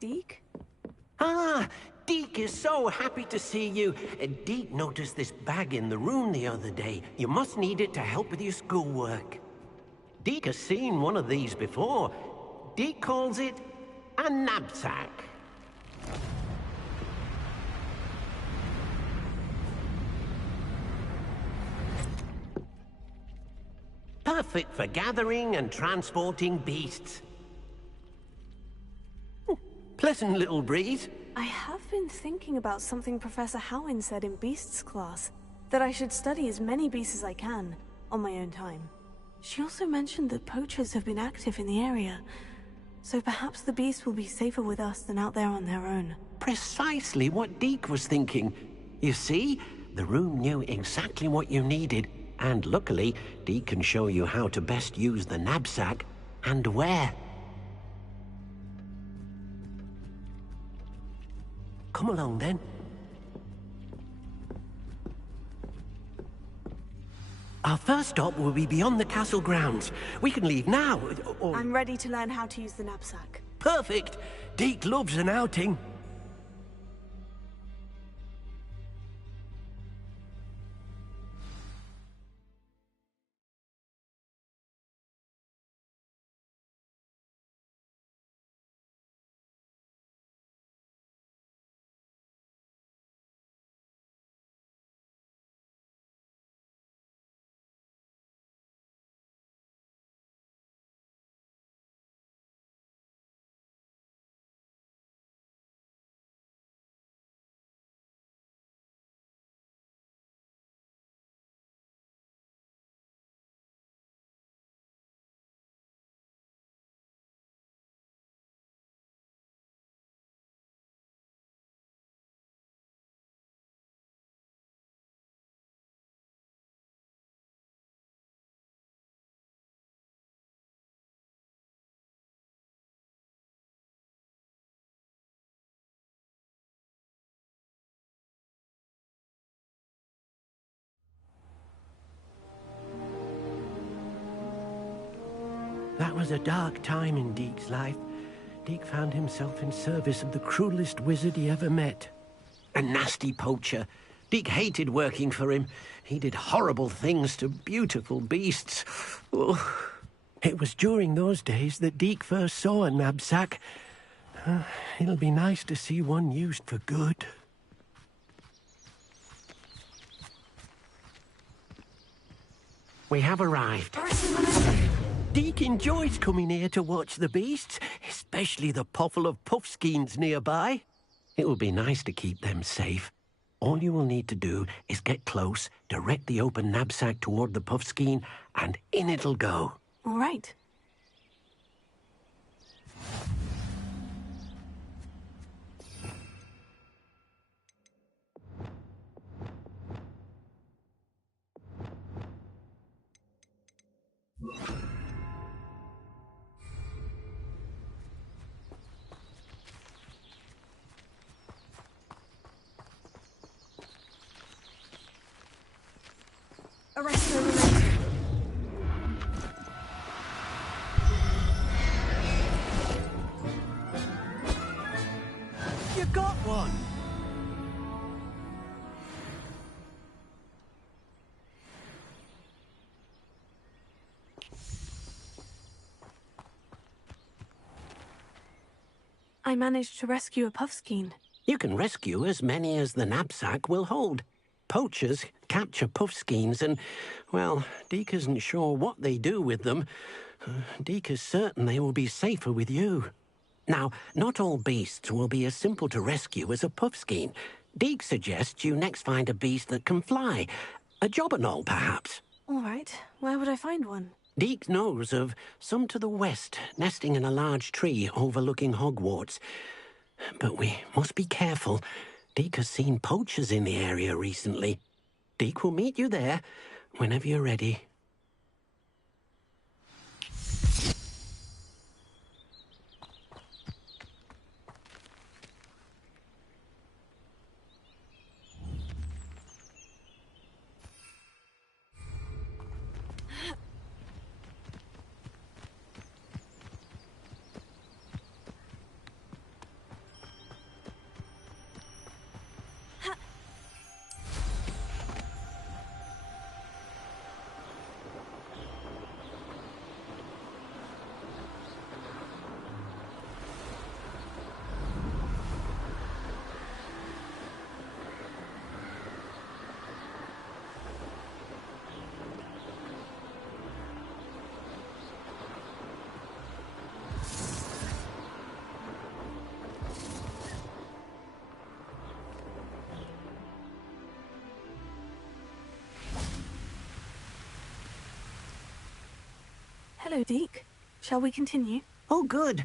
Deke? Ah, Deke is so happy to see you. Deke noticed this bag in the room the other day. You must need it to help with your schoolwork. Deke has seen one of these before. Deke calls it a knapsack. Perfect for gathering and transporting beasts. Pleasant little breeze. I have been thinking about something Professor Howin said in Beasts class, that I should study as many beasts as I can, on my own time. She also mentioned that poachers have been active in the area, so perhaps the beasts will be safer with us than out there on their own. Precisely what Deke was thinking. You see, the room knew exactly what you needed, and luckily, Deke can show you how to best use the knapsack and where. Come along, then. Our first stop will be beyond the castle grounds. We can leave now, or... I'm ready to learn how to use the knapsack. Perfect! Deke loves an outing. That was a dark time in Deke's life. Deke found himself in service of the cruelest wizard he ever met. A nasty poacher. Deke hated working for him. He did horrible things to beautiful beasts. Oh. It was during those days that Deke first saw a knapsack. It'll be nice to see one used for good. We have arrived. Deke enjoys coming here to watch the beasts, especially the potful of puffskeins nearby. It will be nice to keep them safe. All you will need to do is get close, direct the open knapsack toward the puffskein, and in it'll go. All right. Arrest the related. You got one! I managed to rescue a puffskein. You can rescue as many as the knapsack will hold. Poachers capture puffskeins and, well, Deke isn't sure what they do with them. Deke is certain they will be safer with you. Now, not all beasts will be as simple to rescue as a puffskein. Deke suggests you next find a beast that can fly. A jobberknoll, perhaps. All right. Where would I find one? Deke knows of some to the west, nesting in a large tree overlooking Hogwarts. But we must be careful. Deke has seen poachers in the area recently. Deke will meet you there whenever you're ready. Hello, Deke. Shall we continue? Oh, good.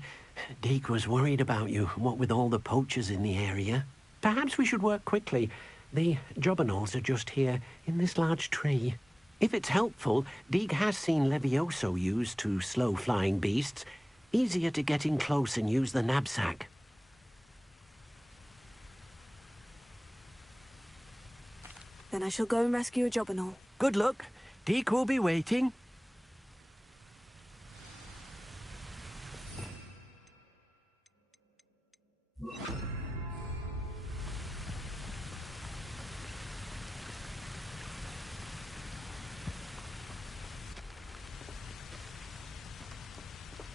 Deke was worried about you, what with all the poachers in the area. Perhaps we should work quickly. The jobberknolls are just here, in this large tree. If it's helpful, Deke has seen Levioso used to slow flying beasts. Easier to get in close and use the knapsack. Then I shall go and rescue a jobberknoll. Good luck. Deke will be waiting.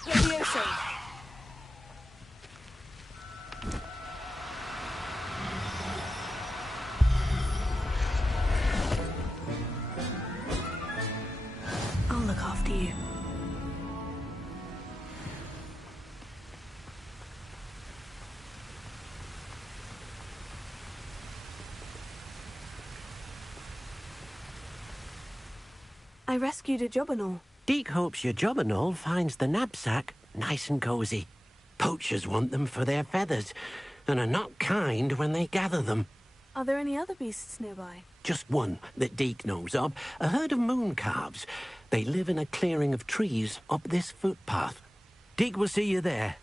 Levioso. I'll look after you. I rescued a jobberknoll. Deke hopes your jobberknoll finds the knapsack nice and cozy. Poachers want them for their feathers, and are not kind when they gather them. Are there any other beasts nearby? Just one that Deke knows of, a herd of moon calves. They live in a clearing of trees up this footpath. Deke will see you there.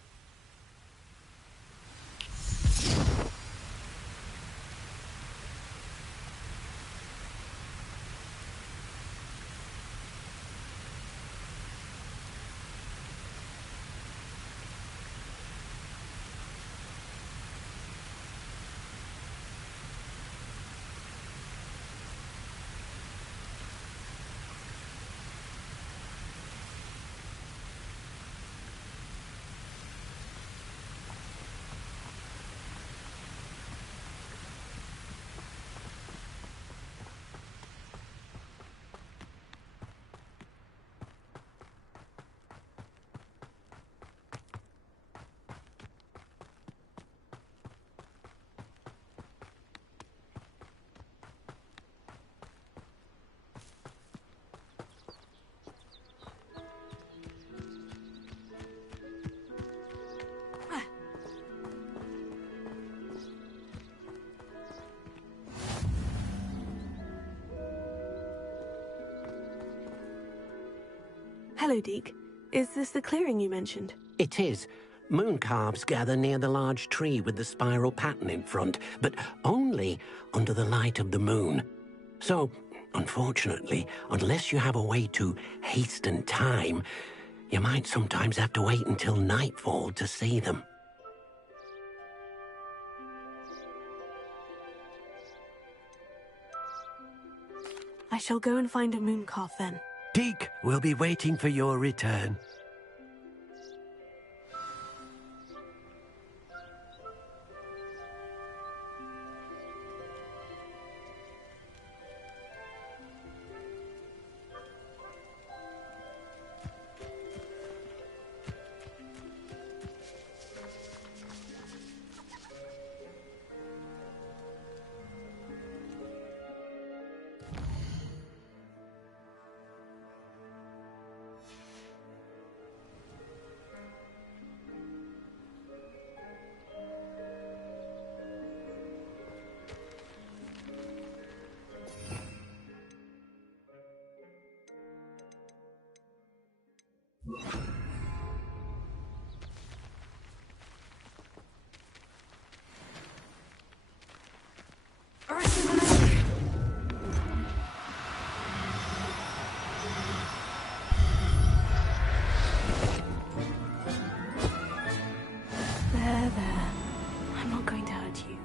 Hello, Deke. Is this the clearing you mentioned? It is. Moon calves gather near the large tree with the spiral pattern in front, but only under the light of the moon. So, unfortunately, unless you have a way to hasten time, you might sometimes have to wait until nightfall to see them. I shall go and find a moon calf then. Deke will be waiting for your return. There. I'm not going to hurt you.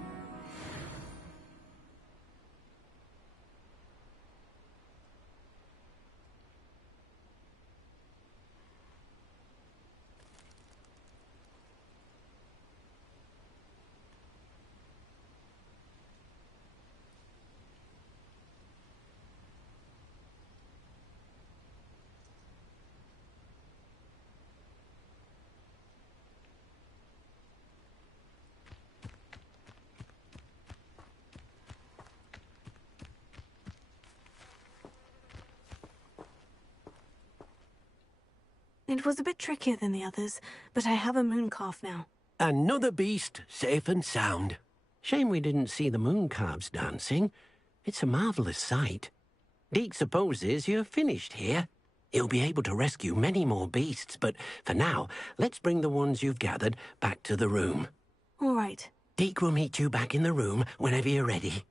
It was a bit trickier than the others, but I have a moon calf now. Another beast, safe and sound. Shame we didn't see the moon calves dancing. It's a marvellous sight. Deke supposes you're finished here. He'll be able to rescue many more beasts, but for now, let's bring the ones you've gathered back to the room. All right. Deke will meet you back in the room whenever you're ready.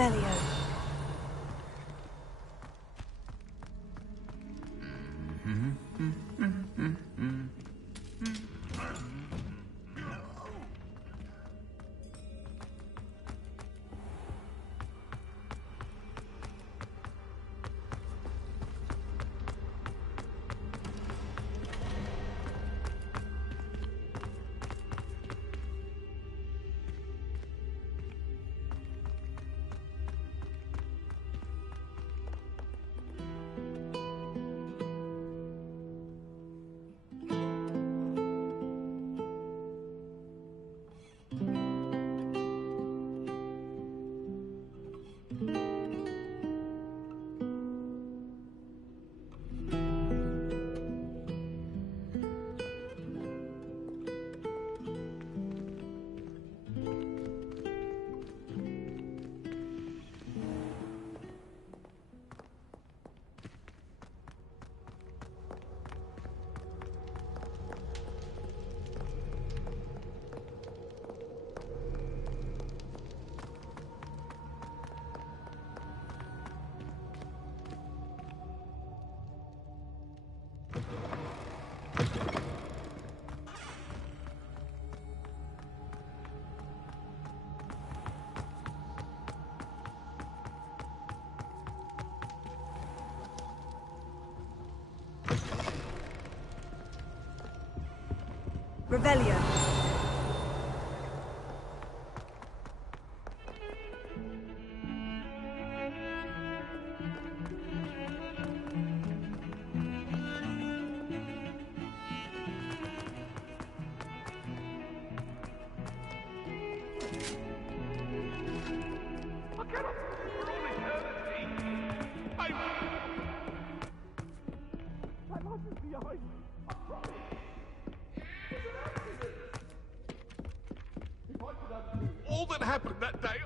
Revelio. Revelio. All that happened that day,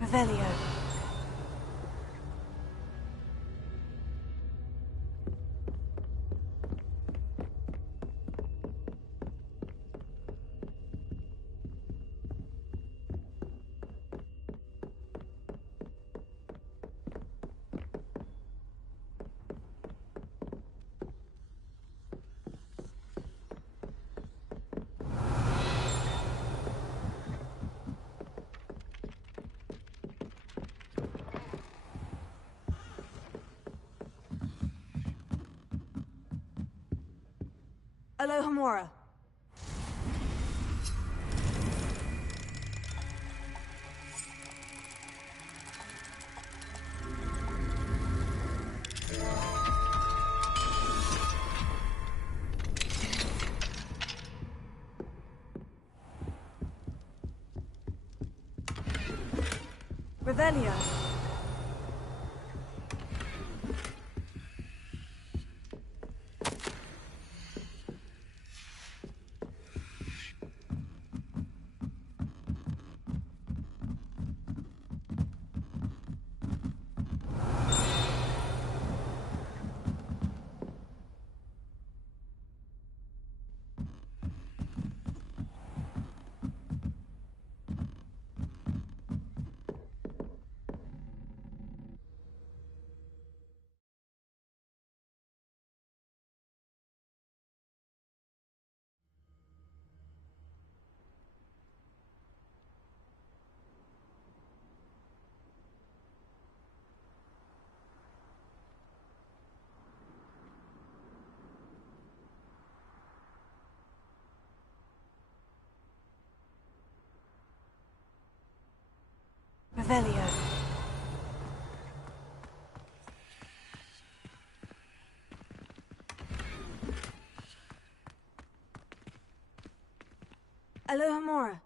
Revelio. Alohomora. Revelio. Revelio. Alohomora.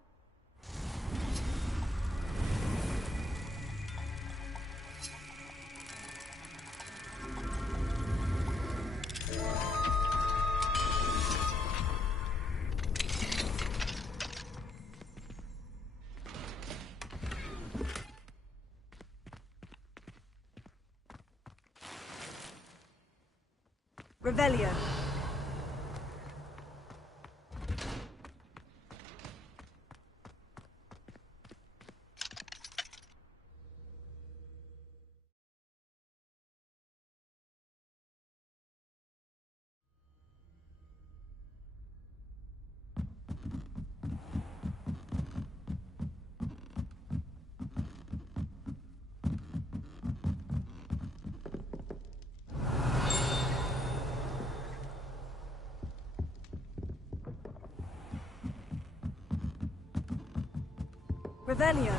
Revelio. Revelio.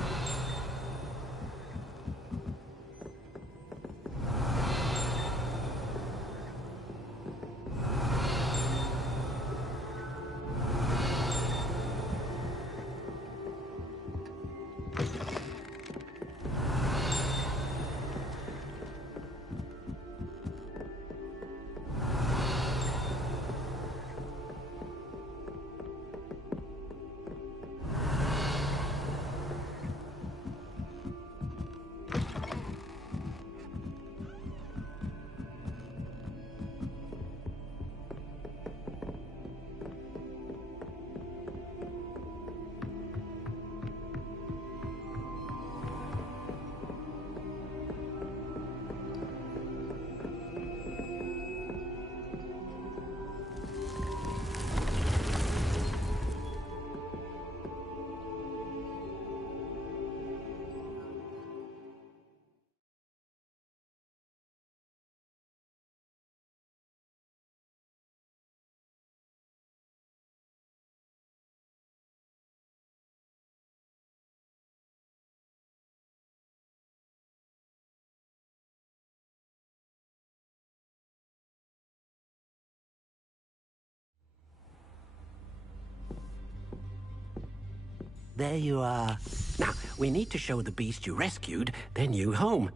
There you are. Now, we need to show the beast you rescued their new home.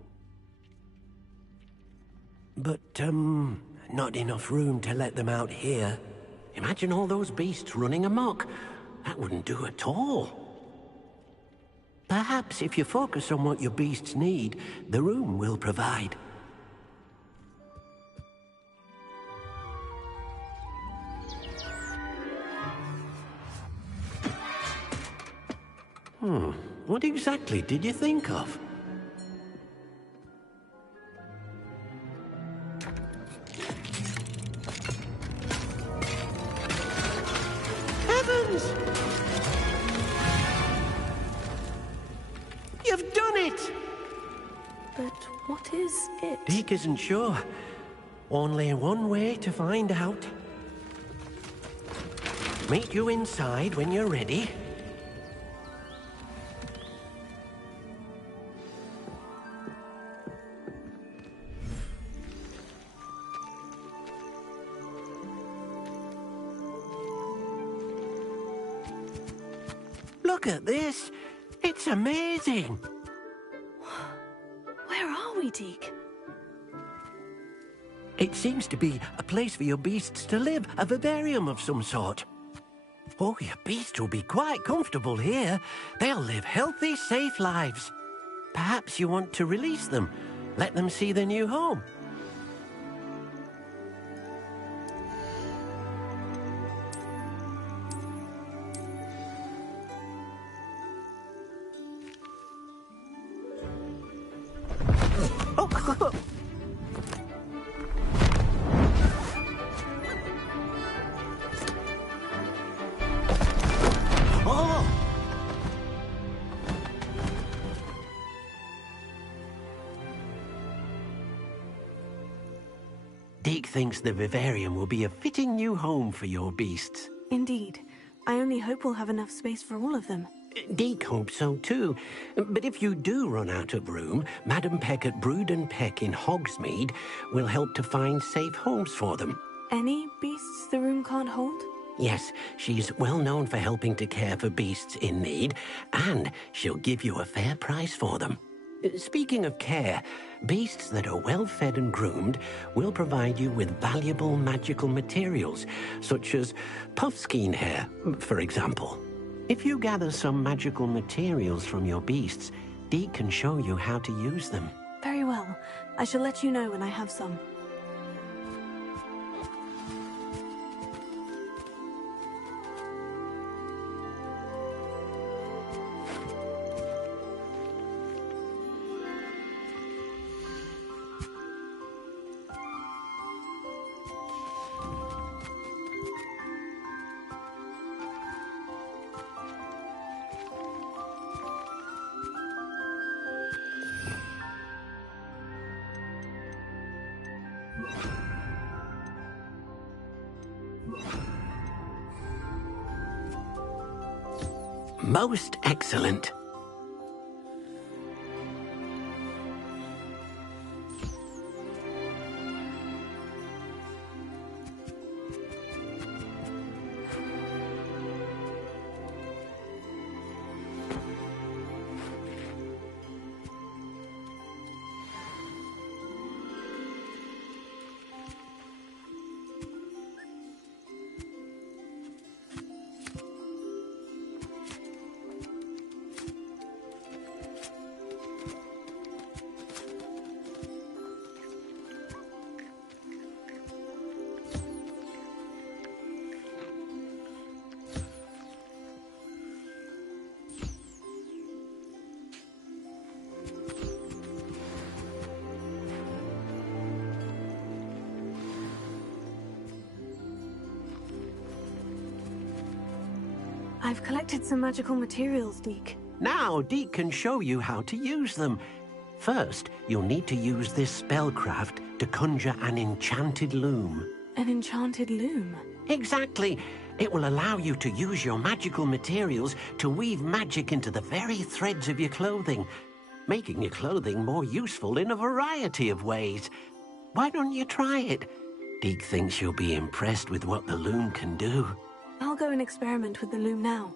But, not enough room to let them out here. Imagine all those beasts running amok. That wouldn't do at all. Perhaps if you focus on what your beasts need, the room will provide. What exactly did you think of? Heavens! You've done it! But what is it? Deke isn't sure. Only one way to find out. meet you inside when you're ready. Look at this. It's amazing. Where are we, Deke? It seems to be a place for your beasts to live, a vivarium of some sort. Oh, your beasts will be quite comfortable here. They'll live healthy, safe lives. Perhaps you want to release them, let them see their new home. Deke thinks the vivarium will be a fitting new home for your beasts. Indeed. I only hope we'll have enough space for all of them. Deke hopes so too. But if you do run out of room, Madam Peck at Brood and Peck in Hogsmeade will help to find safe homes for them. Any beasts the room can't hold? Yes, she's well known for helping to care for beasts in need, and she'll give you a fair price for them. Speaking of care, beasts that are well fed and groomed will provide you with valuable magical materials, such as puffskein hair, for example. If you gather some magical materials from your beasts, Deke can show you how to use them. Very well. I shall let you know when I have some. Most excellent. I've collected some magical materials, Deke. Now Deke can show you how to use them. First, you'll need to use this spellcraft to conjure an enchanted loom. An enchanted loom? Exactly. It will allow you to use your magical materials to weave magic into the very threads of your clothing, making your clothing more useful in a variety of ways. Why don't you try it? Deke thinks you'll be impressed with what the loom can do. I'll go and experiment with the loom now.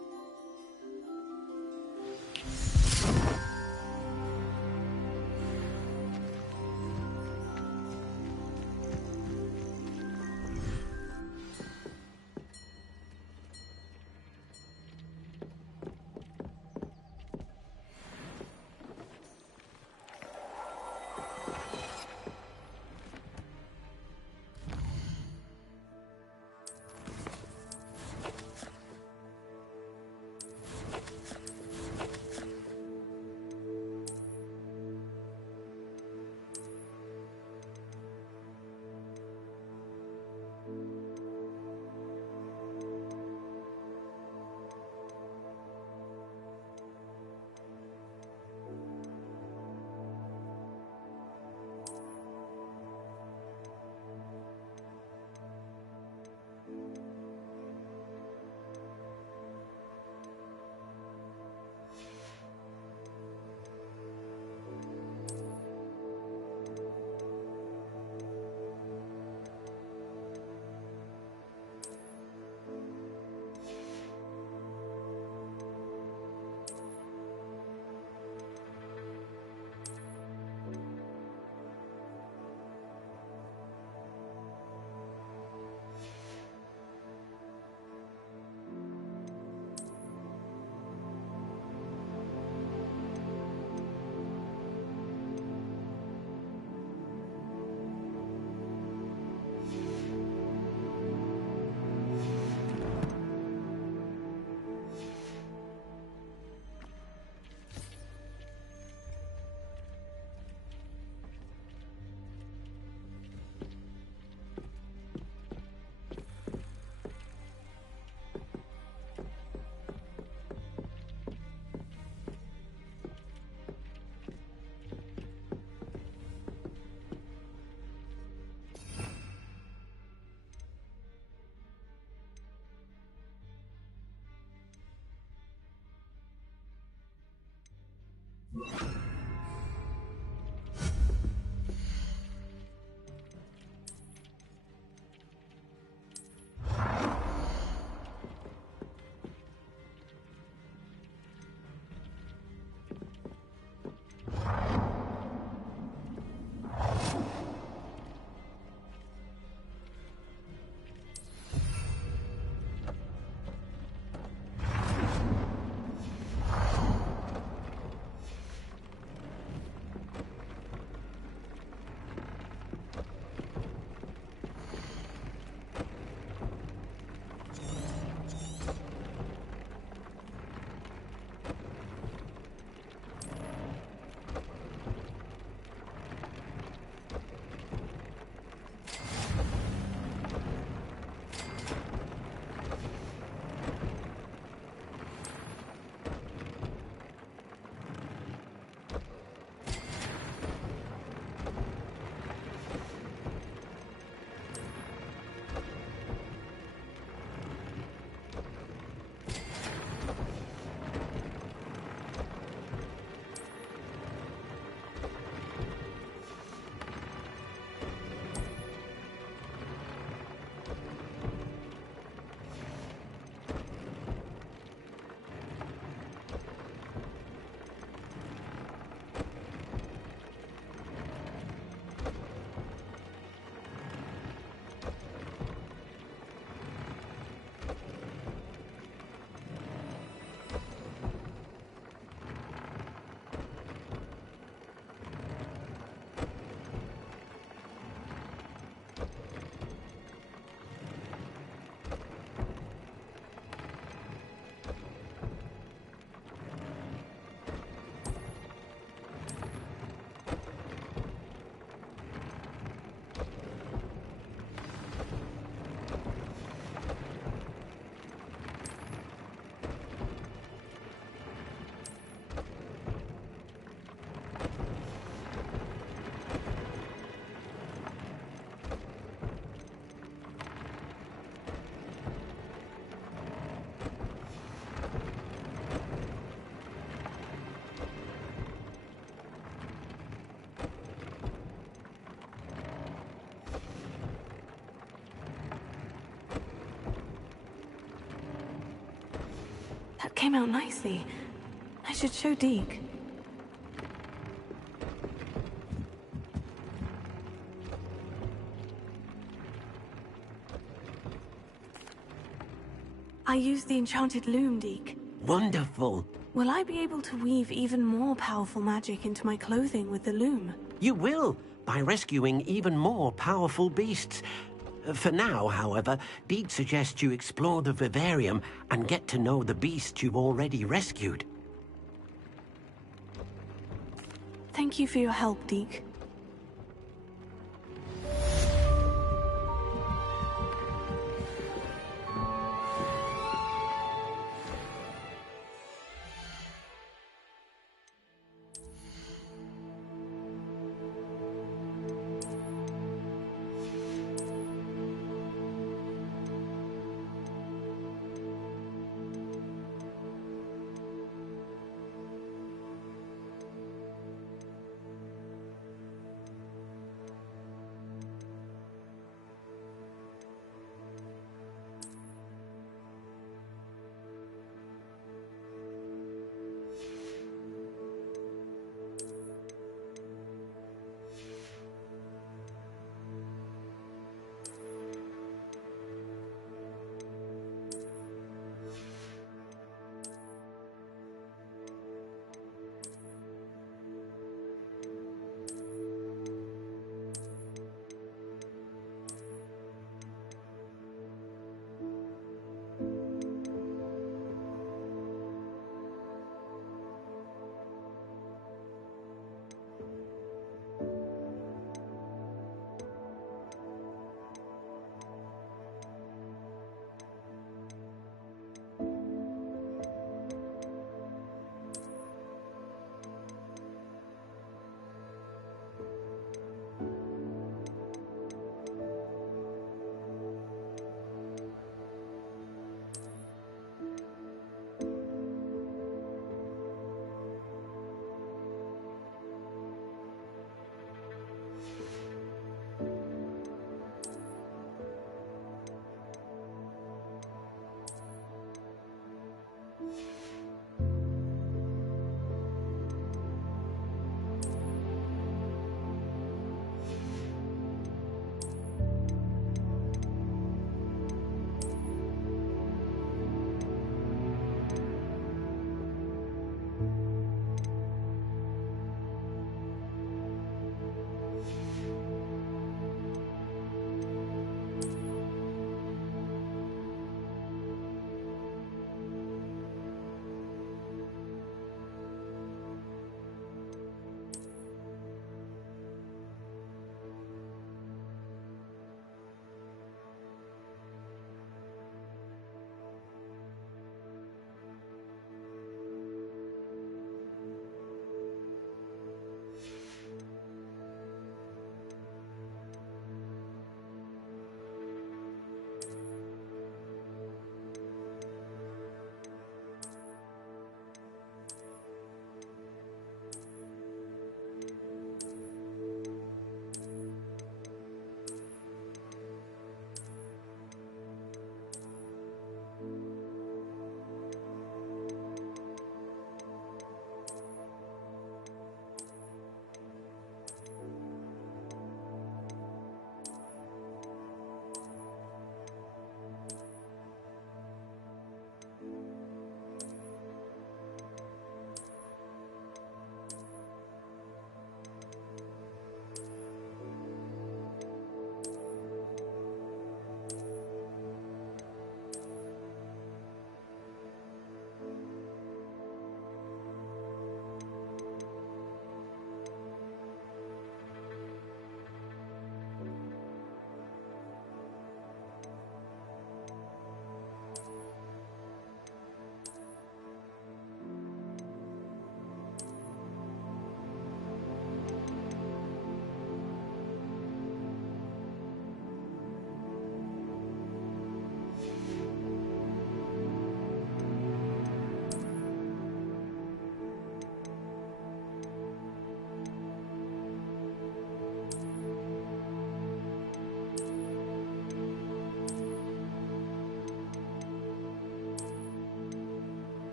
That came out nicely. I should show Deke. I used the enchanted loom, Deke. Wonderful. Will I be able to weave even more powerful magic into my clothing with the loom? You will, by rescuing even more powerful beasts. For now, however, Deed suggests you explore the vivarium and get to know the beasts you've already rescued. Thank you for your help, Deke.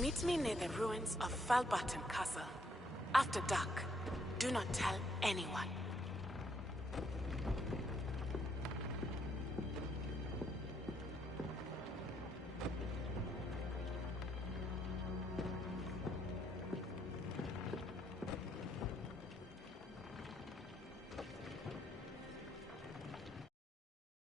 Meet me near the ruins of Falbutton Castle. After dark. Do not tell anyone.